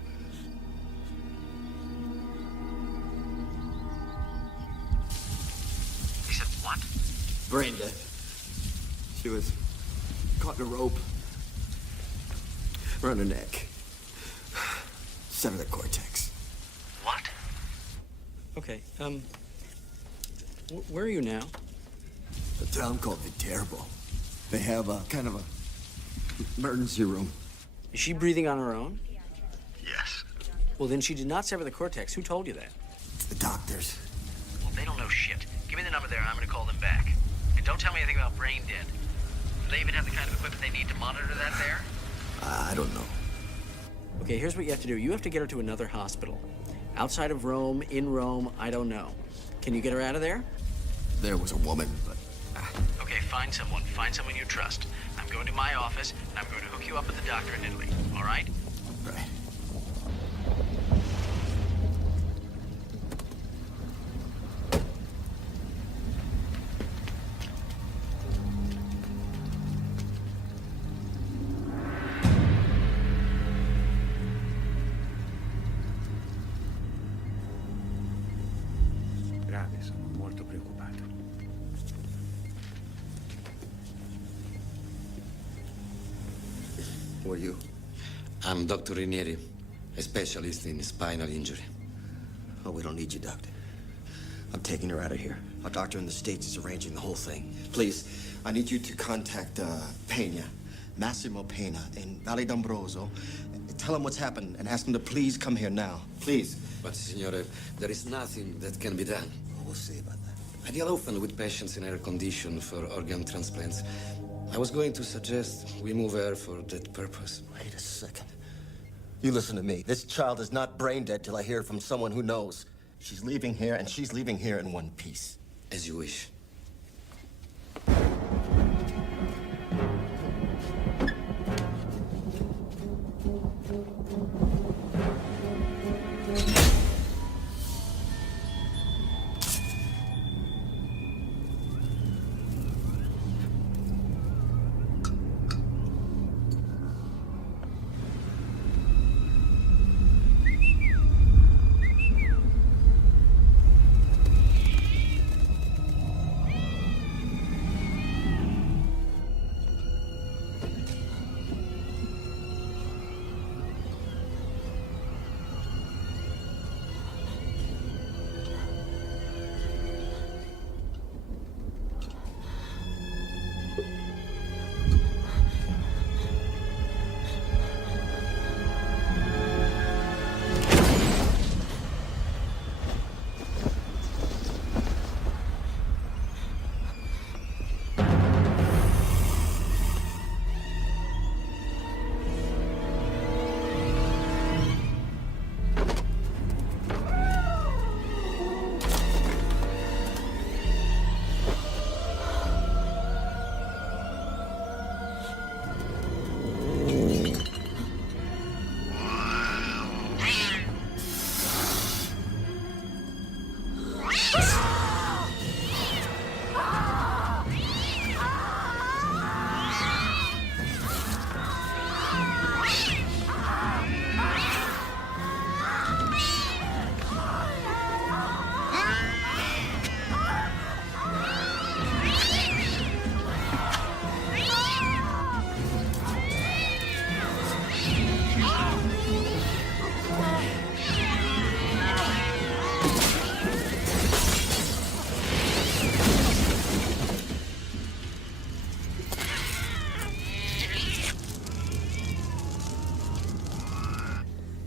He said what? Brain dead. She was caught in a rope around her neck. Sever the cortex. What? Okay, where are you now? A town called Viterbo. They have a kind of a emergency room. Is she breathing on her own? Yes. Well, then she did not sever the cortex. Who told you that? The doctors. Well, they don't know shit. Give me the number there, and I'm gonna call them back. And don't tell me anything about brain dead. Do they even have the kind of equipment they need to monitor that there? I don't know. Okay, here's what you have to do. You have to get her to another hospital. Outside of Rome, in Rome, I don't know. Can you get her out of there? There was a woman, but... Okay, find someone. Find someone you trust. I'm going to my office, and I'm going to hook you up with the doctor in Italy. All right? Right. Grave, sono molto preoccupato. Who are you? I'm Dr. Rinieri, a specialist in spinal injury. Oh, we don't need you, doctor. I'm taking her out of here. Our doctor in the States is arranging the whole thing. Please, I need you to contact Pena, Massimo Pena, in Valle d'Ambroso. Tell him what's happened and ask him to please come here now. Please. But, Signore, there is nothing that can be done. We'll see about that. I deal often with patients in her condition for organ transplants. I was going to suggest we move her for that purpose. Wait a second. You listen to me. This child is not brain dead till I hear from someone who knows. She's leaving here, and she's leaving here in one piece. As you wish.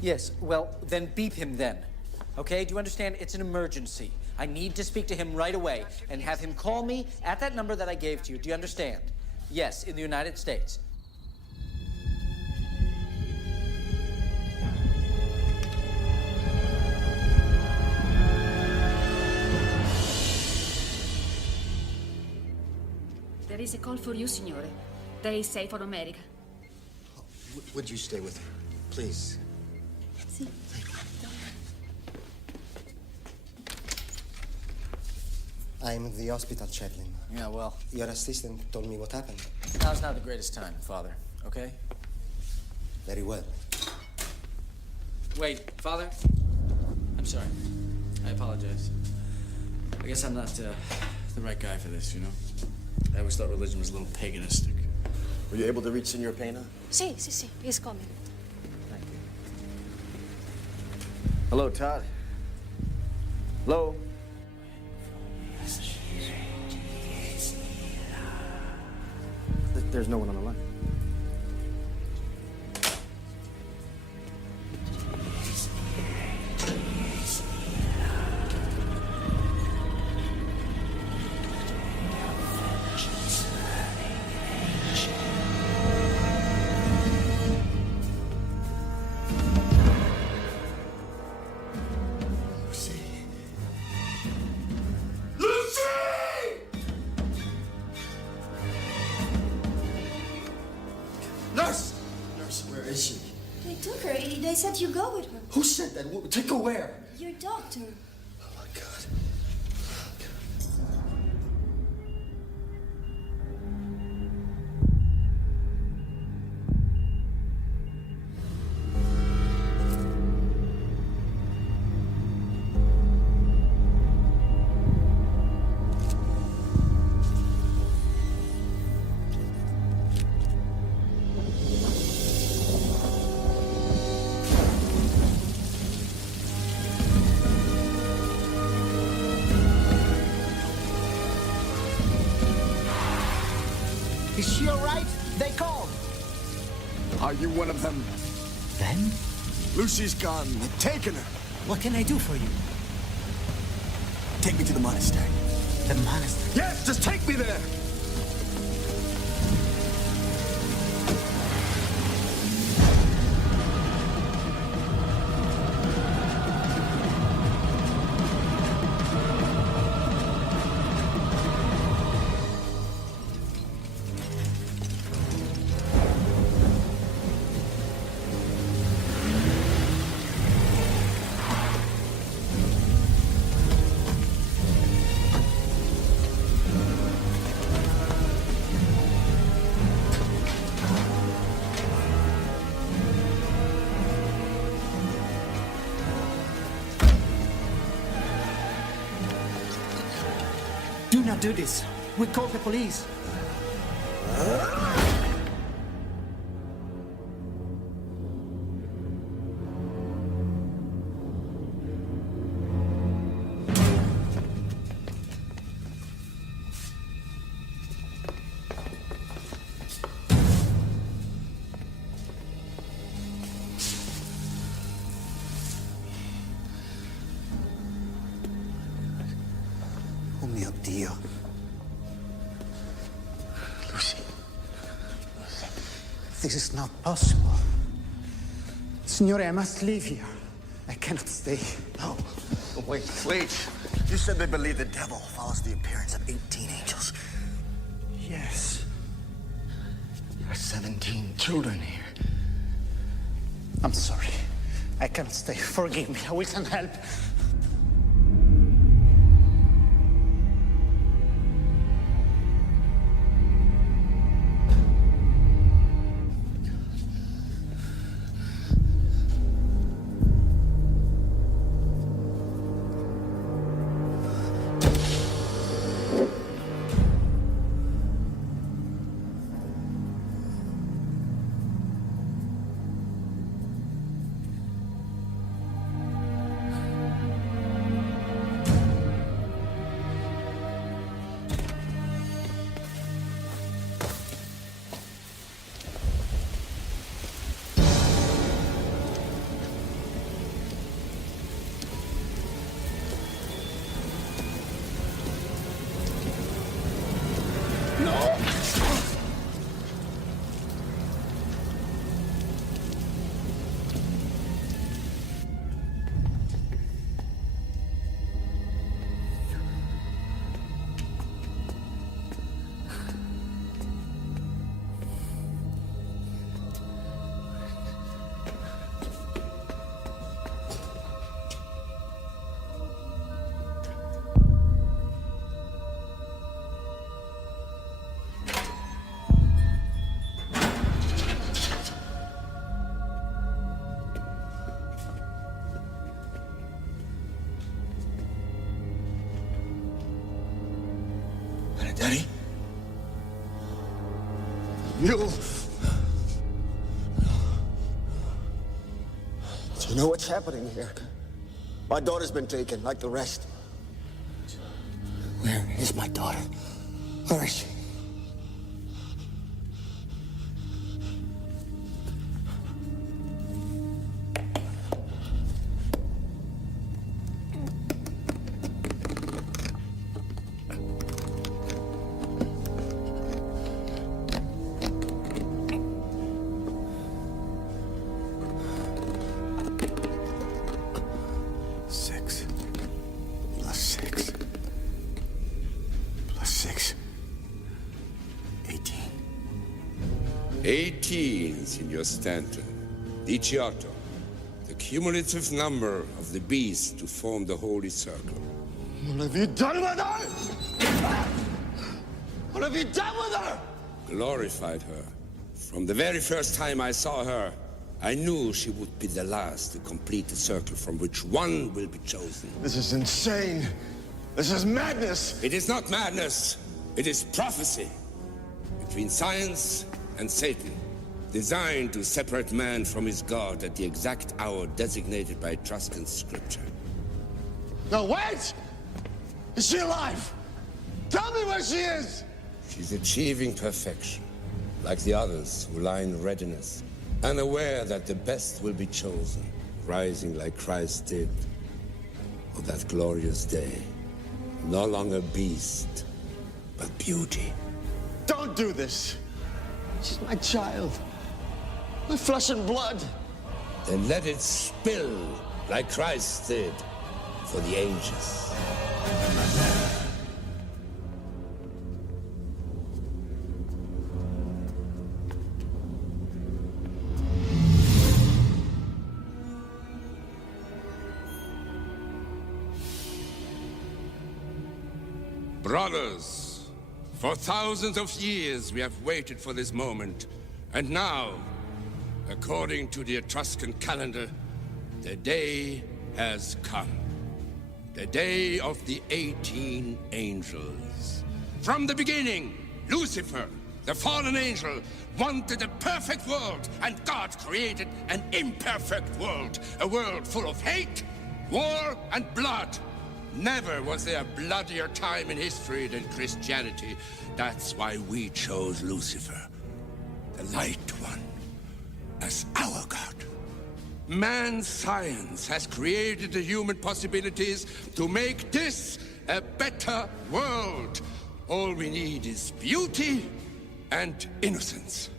Yes, well, then beep him then. Okay, do you understand? It's an emergency. I need to speak to him right away and have him call me at that number that I gave to you. Do you understand? Yes, in the United States. There is a call for you, signore. They say for America. Would you stay with her, please? Sì. I'm the hospital chaplain. Yeah, well. Your assistant told me what happened. Now's not the greatest time, Father, okay? Very well. Wait, Father? I'm sorry. I apologize. I guess I'm not the right guy for this, you know? I always thought religion was a little paganistic. Were you able to reach Senor Pena? Si, he's coming. Thank you. Hello, Todd. Hello? There's no one on the line. Nurse! Nurse, where is she? They took her. They said you go with her. Who said that? Take her where? Your doctor. Oh, my God. Is she all right? They called. Are you one of them? Them? Lucy's gone. They've taken her. What can I do for you? Take me to the monastery. The monastery? Yes, just take me there. Do not do this. We call the police. Oh mio Dio. Lucy. This is not possible. Signore, I must leave here. I cannot stay. No. Wait, please. You said they believe the devil follows the appearance of 18 angels. Yes. There are 17 children here. I'm sorry. I cannot stay. Forgive me. I will send help. You... Do you know what's happening here? My daughter's been taken, like the rest. Where is my daughter? Where is she? Signor Stanton. Diciotto, the cumulative number of the beasts to form the Holy Circle. What have you done with her? What have you done with her? Glorified her. From the very first time I saw her, I knew she would be the last to complete the circle from which one will be chosen. This is insane. This is madness. It is not madness. It is prophecy between science and Satan, designed to separate man from his God at the exact hour designated by Etruscan scripture. No, wait! Is she alive? Tell me where she is! She's achieving perfection, like the others who lie in readiness, unaware that the best will be chosen, rising like Christ did on that glorious day. No longer beast, but beauty. Don't do this! She's my child. My flesh and blood. Then let it spill like Christ did for the ages. Brothers, for thousands of years we have waited for this moment, and now, according to the Etruscan calendar, the day has come. The day of the 18 angels. From the beginning, Lucifer, the fallen angel, wanted a perfect world, and God created an imperfect world. A world full of hate, war, and blood. Never was there a bloodier time in history than Christianity. That's why we chose Lucifer, the Light One, as our God. Man's science has created the human possibilities to make this a better world. All we need is beauty and innocence.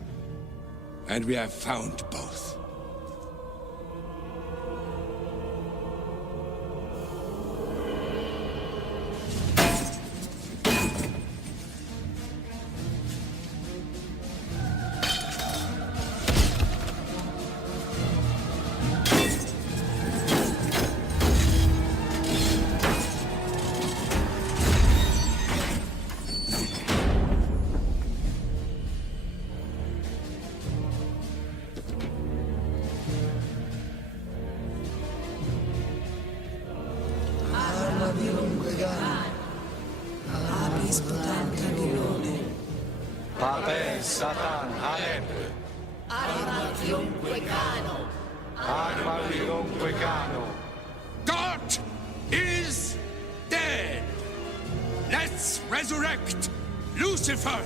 And we have found both. Pape Satan Alep. Arma cano. God is dead. Let's resurrect Lucifer.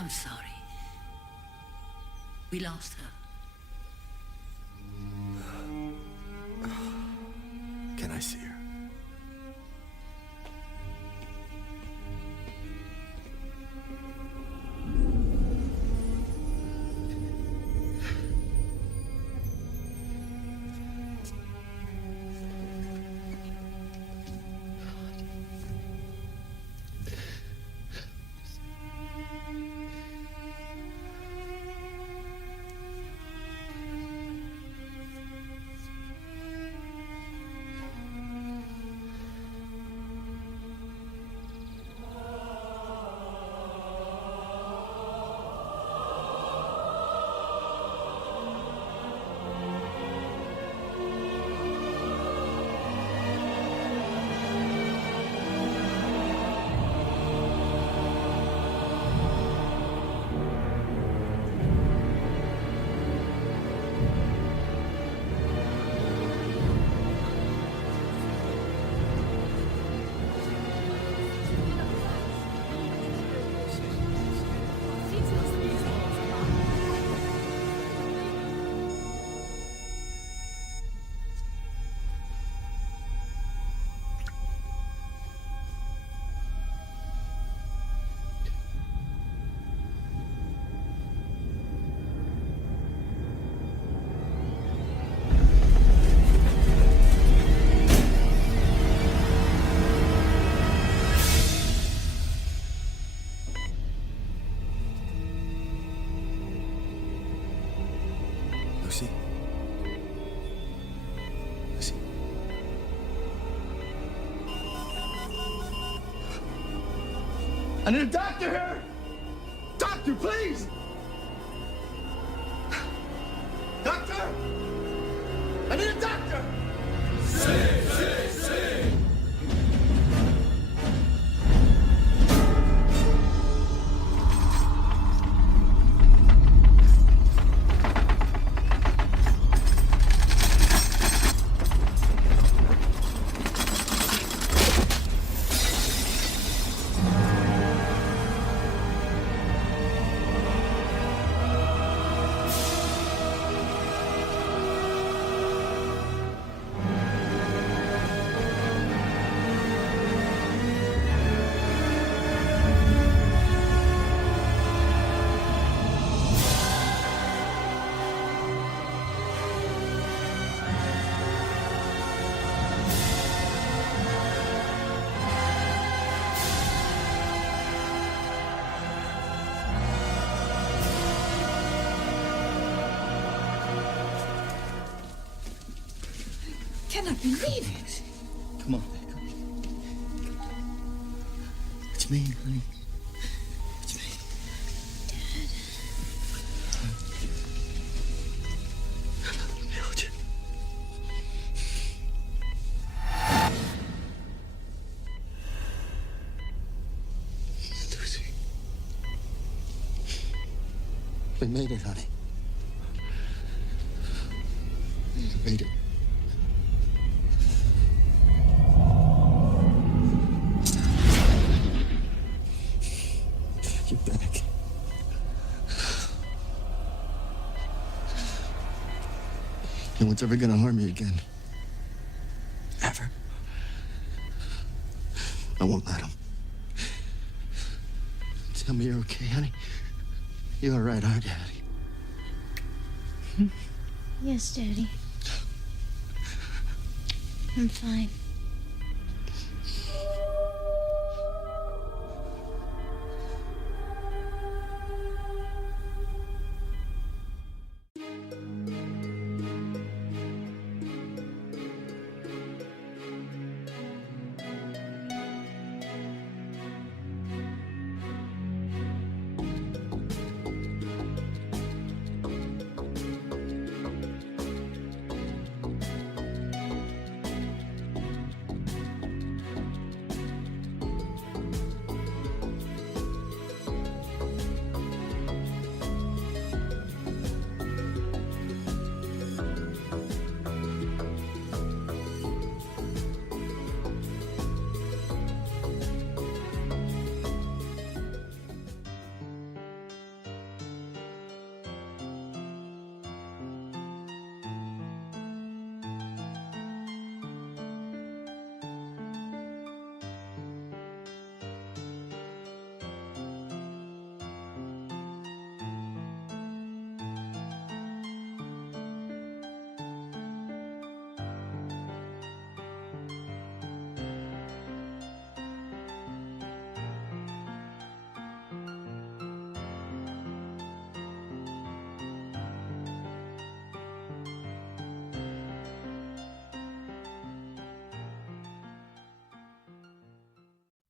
I'm sorry. We lost her. Can I see her? Lucy? Lucy? I need a doctor here! Doctor, please! Doctor! I need a doctor! Cannot believe it. Come on. It's me, honey. It's me. Mildred. Lucy. We made it, honey. We made it. You're back. No one's ever gonna harm you again. Ever. I won't let them. Tell me you're okay, honey. You're all right, aren't you, honey? Yes, Daddy. I'm fine.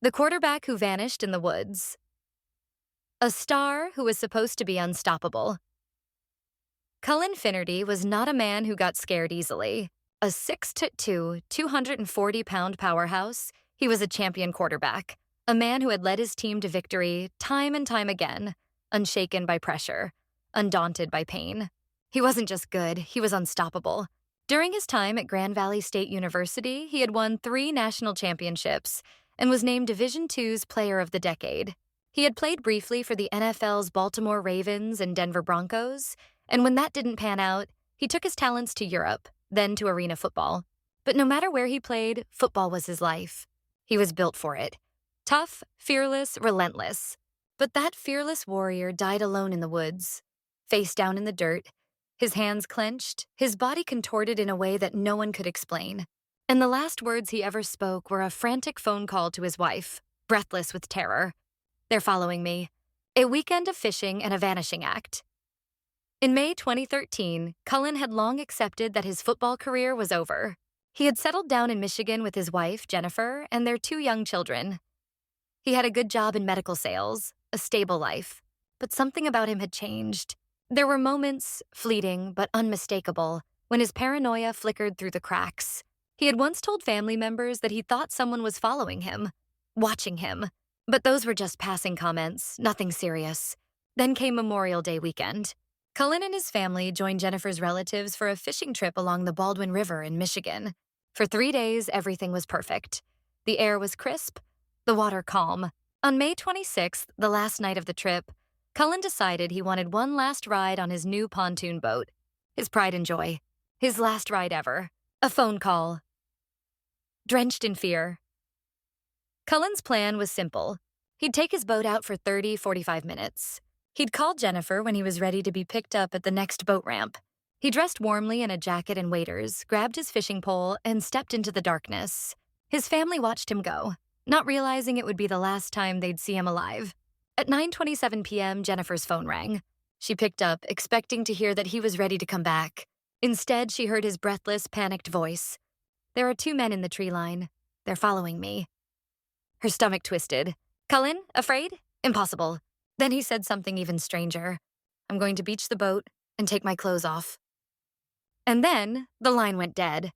The quarterback who vanished in the woods. A star who was supposed to be unstoppable. Cullen Finnerty was not a man who got scared easily. A 6'2", 240-pound powerhouse, he was a champion quarterback, a man who had led his team to victory time and time again, unshaken by pressure, undaunted by pain. He wasn't just good, he was unstoppable. During his time at Grand Valley State University, he had won 3 national championships and was named Division II's Player of the Decade. He had played briefly for the NFL's Baltimore Ravens and Denver Broncos, and when that didn't pan out, he took his talents to Europe, then to arena football. But no matter where he played, football was his life. He was built for it. Tough, fearless, relentless. But that fearless warrior died alone in the woods, face down in the dirt, his hands clenched, his body contorted in a way that no one could explain. And the last words he ever spoke were a frantic phone call to his wife, breathless with terror. "They're following me. A weekend of fishing and a vanishing act." In May 2013, Cullen had long accepted that his football career was over. He had settled down in Michigan with his wife, Jennifer, and their 2 young children. He had a good job in medical sales, a stable life, but something about him had changed. There were moments, fleeting but unmistakable, when his paranoia flickered through the cracks. He had once told family members that he thought someone was following him, watching him, but those were just passing comments, nothing serious. Then came Memorial Day weekend. Cullen and his family joined Jennifer's relatives for a fishing trip along the Baldwin River in Michigan. For 3 days, everything was perfect. The air was crisp, the water calm. On May 26th, the last night of the trip, Cullen decided he wanted one last ride on his new pontoon boat. His pride and joy. His last ride ever. A phone call. Drenched in fear. Cullen's plan was simple. He'd take his boat out for 45 minutes. He'd called Jennifer when he was ready to be picked up at the next boat ramp. He dressed warmly in a jacket and waders, grabbed his fishing pole, and stepped into the darkness. His family watched him go, not realizing it would be the last time they'd see him alive. At 9:27 p.m., Jennifer's phone rang. She picked up, expecting to hear that he was ready to come back. Instead, she heard his breathless, panicked voice. "There are 2 men in the tree line. They're following me." Her stomach twisted. "Cullen, afraid? Impossible." Then he said something even stranger. "I'm going to beach the boat and take my clothes off." And then the line went dead.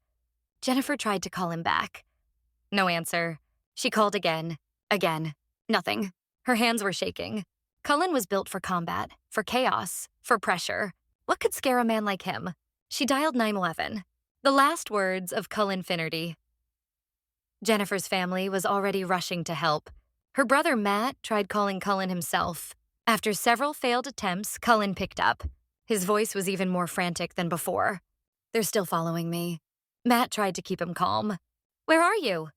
Jennifer tried to call him back. No answer. She called again. Nothing. Her hands were shaking. Cullen was built for combat, for chaos, for pressure. What could scare a man like him? She dialed 911. The last words of Cullen Finnerty. Jennifer's family was already rushing to help. Her brother Matt tried calling Cullen himself. After several failed attempts, Cullen picked up. His voice was even more frantic than before. "They're still following me." Matt tried to keep him calm. "Where are you?"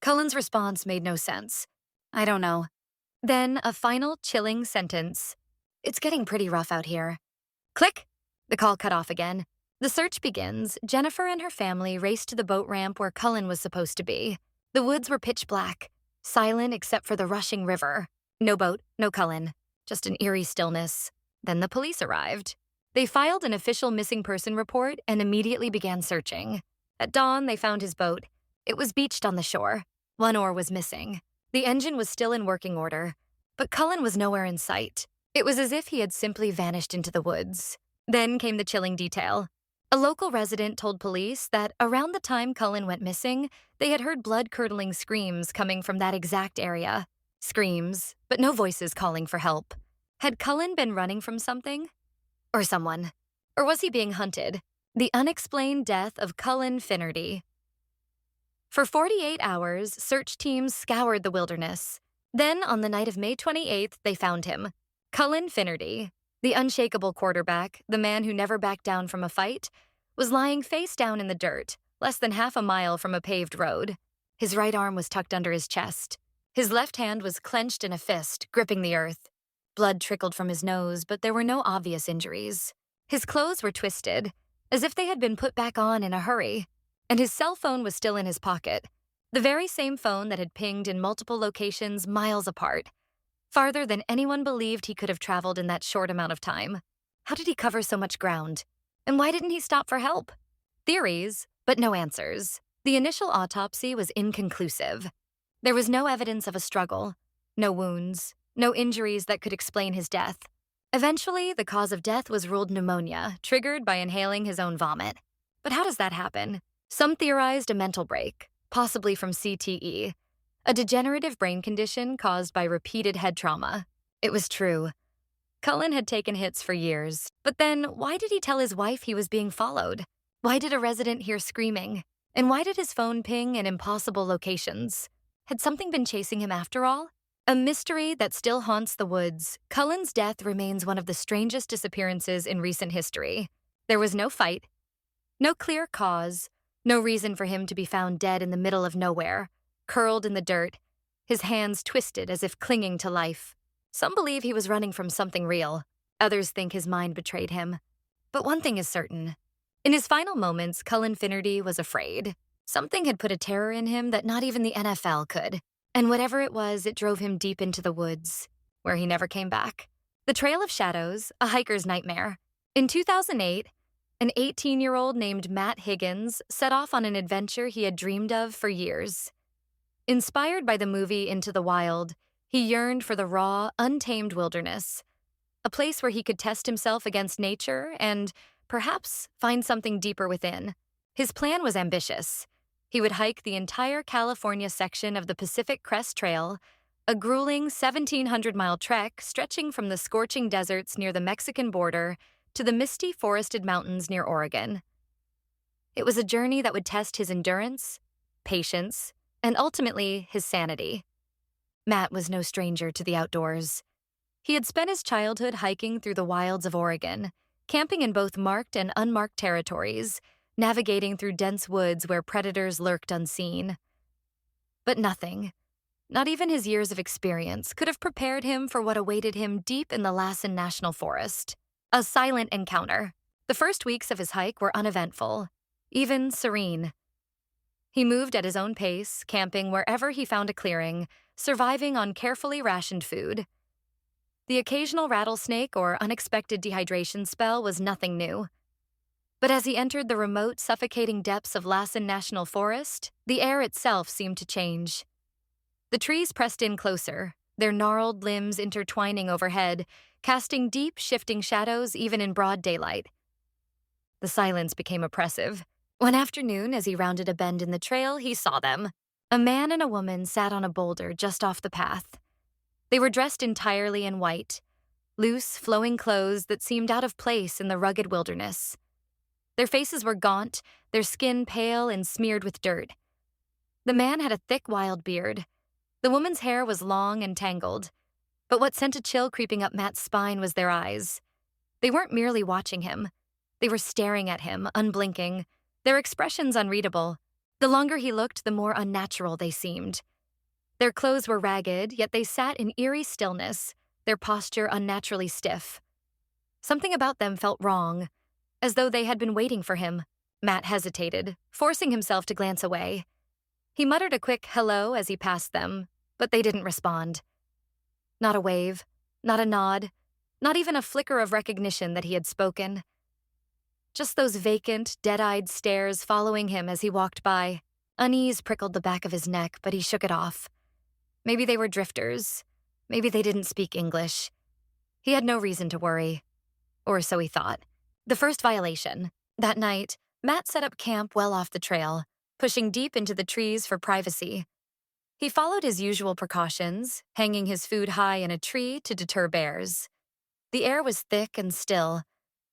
Cullen's response made no sense. "I don't know." Then a final chilling sentence. "It's getting pretty rough out here." Click! The call cut off again. The search begins. Jennifer and her family race to the boat ramp where Cullen was supposed to be. The woods were pitch black, silent except for the rushing river. No boat, no Cullen, just an eerie stillness. Then the police arrived. They filed an official missing person report and immediately began searching. At dawn, they found his boat. It was beached on the shore. 1 oar was missing. The engine was still in working order, but Cullen was nowhere in sight. It was as if he had simply vanished into the woods. Then came the chilling detail. A local resident told police that around the time Cullen went missing, they had heard blood-curdling screams coming from that exact area. Screams, but no voices calling for help. Had Cullen been running from something? Or someone? Or was he being hunted? The unexplained death of Cullen Finnerty. For 48 hours, search teams scoured the wilderness. Then, on the night of May 28th, they found him. Cullen Finnerty, the unshakable quarterback, the man who never backed down from a fight, was lying face down in the dirt, less than half a mile from a paved road. His right arm was tucked under his chest. His left hand was clenched in a fist, gripping the earth. Blood trickled from his nose, but there were no obvious injuries. His clothes were twisted, as if they had been put back on in a hurry. And his cell phone was still in his pocket, the very same phone that had pinged in multiple locations miles apart, farther than anyone believed he could have traveled in that short amount of time. How did he cover so much ground? And why didn't he stop for help? Theories, but no answers. The initial autopsy was inconclusive. There was no evidence of a struggle, no wounds, no injuries that could explain his death. Eventually, the cause of death was ruled pneumonia, triggered by inhaling his own vomit. But how does that happen? Some theorized a mental break, possibly from CTE, a degenerative brain condition caused by repeated head trauma. It was true. Cullen had taken hits for years, but then why did he tell his wife he was being followed? Why did a resident hear screaming? And why did his phone ping in impossible locations? Had something been chasing him after all? A mystery that still haunts the woods, Cullen's death remains one of the strangest disappearances in recent history. There was no fight, no clear cause, no reason for him to be found dead in the middle of nowhere, curled in the dirt, his hands twisted as if clinging to life. Some believe he was running from something real. Others think his mind betrayed him. But one thing is certain. In his final moments, Cullen Finnerty was afraid. Something had put a terror in him that not even the NFL could. And whatever it was, it drove him deep into the woods, where he never came back. The Trail of Shadows, a hiker's nightmare. In 2008, an 18-year-old named Matt Higgins set off on an adventure he had dreamed of for years. Inspired by the movie Into the Wild, he yearned for the raw, untamed wilderness, a place where he could test himself against nature and, perhaps, find something deeper within. His plan was ambitious. He would hike the entire California section of the Pacific Crest Trail, a grueling 1,700-mile trek stretching from the scorching deserts near the Mexican border to the misty forested mountains near Oregon. It was a journey that would test his endurance, patience, and ultimately his sanity. Matt was no stranger to the outdoors. He had spent his childhood hiking through the wilds of Oregon, camping in both marked and unmarked territories, navigating through dense woods where predators lurked unseen. But nothing, not even his years of experience, could have prepared him for what awaited him deep in the Lassen National Forest. A silent encounter. The first weeks of his hike were uneventful, even serene. He moved at his own pace, camping wherever he found a clearing, surviving on carefully rationed food. The occasional rattlesnake or unexpected dehydration spell was nothing new. But as he entered the remote, suffocating depths of Lassen National Forest, the air itself seemed to change. The trees pressed in closer, their gnarled limbs intertwining overhead, casting deep, shifting shadows even in broad daylight. The silence became oppressive. One afternoon, as he rounded a bend in the trail, he saw them. A man and a woman sat on a boulder just off the path. They were dressed entirely in white, loose, flowing clothes that seemed out of place in the rugged wilderness. Their faces were gaunt, their skin pale and smeared with dirt. The man had a thick, wild beard. The woman's hair was long and tangled. But what sent a chill creeping up Matt's spine was their eyes. They weren't merely watching him. They were staring at him, unblinking, their expressions unreadable. The longer he looked, the more unnatural they seemed. Their clothes were ragged, yet they sat in eerie stillness, their posture unnaturally stiff. Something about them felt wrong, as though they had been waiting for him. Matt hesitated, forcing himself to glance away. He muttered a quick hello as he passed them, but they didn't respond. Not a wave, not a nod, not even a flicker of recognition that he had spoken. Just those vacant, dead-eyed stares following him as he walked by. Unease prickled the back of his neck, but he shook it off. Maybe they were drifters. Maybe they didn't speak English. He had no reason to worry. Or so he thought. The first violation. That night, Matt set up camp well off the trail, pushing deep into the trees for privacy. He followed his usual precautions, hanging his food high in a tree to deter bears. The air was thick and still,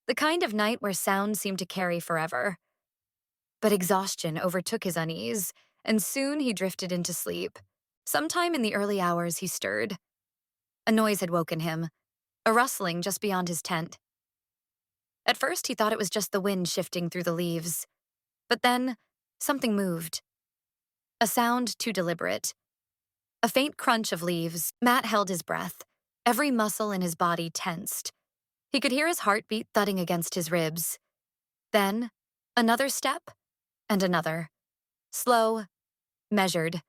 the kind of night where sound seemed to carry forever. But exhaustion overtook his unease, and soon he drifted into sleep. Sometime in the early hours, he stirred. A noise had woken him, a rustling just beyond his tent. At first, he thought it was just the wind shifting through the leaves. But then, something moved. A sound too deliberate. A faint crunch of leaves. Matt held his breath. Every muscle in his body tensed. He could hear his heartbeat thudding against his ribs. Then, another step, and another. Slow, measured.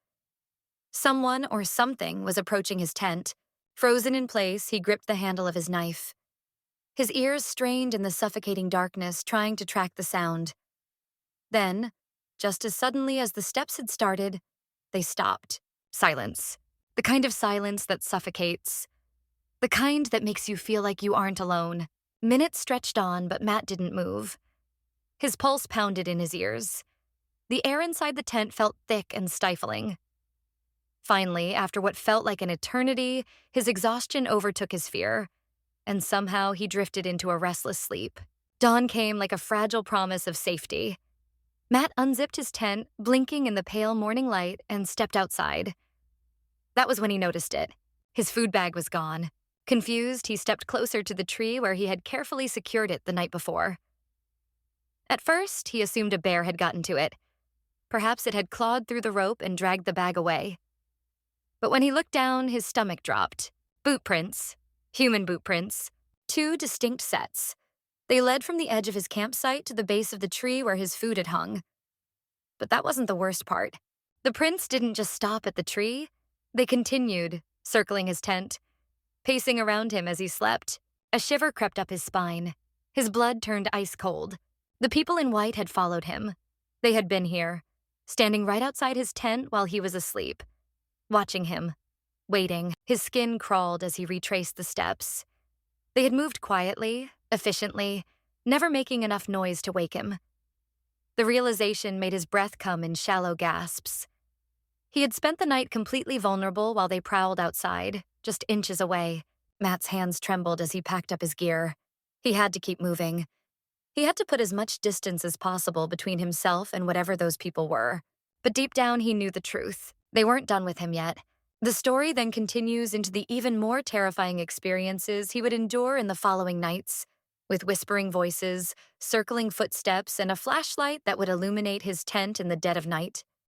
Someone or something was approaching his tent. Frozen in place, he gripped the handle of his knife. His ears strained in the suffocating darkness, trying to track the sound. Then, just as suddenly as the steps had started, they stopped, Silence. The kind of silence that suffocates. The kind that makes you feel like you aren't alone. Minutes stretched on, but Matt didn't move. His pulse pounded in his ears. The air inside the tent felt thick and stifling. Finally, after what felt like an eternity, his exhaustion overtook his fear, and somehow he drifted into a restless sleep. Dawn came like a fragile promise of safety. Matt unzipped his tent, blinking in the pale morning light, and stepped outside. That was when he noticed it. His food bag was gone. Confused, he stepped closer to the tree where he had carefully secured it the night before. At first, he assumed a bear had gotten to it. Perhaps it had clawed through the rope and dragged the bag away. But when he looked down, his stomach dropped. Boot prints. Human boot prints. 2 distinct sets. They led from the edge of his campsite to the base of the tree where his food had hung. But that wasn't the worst part. The prints didn't just stop at the tree. They continued, circling his tent. Pacing around him as he slept, a shiver crept up his spine. His blood turned ice cold. The people in white had followed him. They had been here, standing right outside his tent while he was asleep. Watching him, waiting. His skin crawled as he retraced the steps. They had moved quietly, efficiently, never making enough noise to wake him. The realization made his breath come in shallow gasps. He had spent the night completely vulnerable while they prowled outside, just inches away. Matt's hands trembled as he packed up his gear. He had to keep moving. He had to put as much distance as possible between himself and whatever those people were. But deep down, he knew the truth. They weren't done with him yet. The story then continues into the even more terrifying experiences he would endure in the following nights, with whispering voices, circling footsteps, and a flashlight that would illuminate his tent in the dead of night.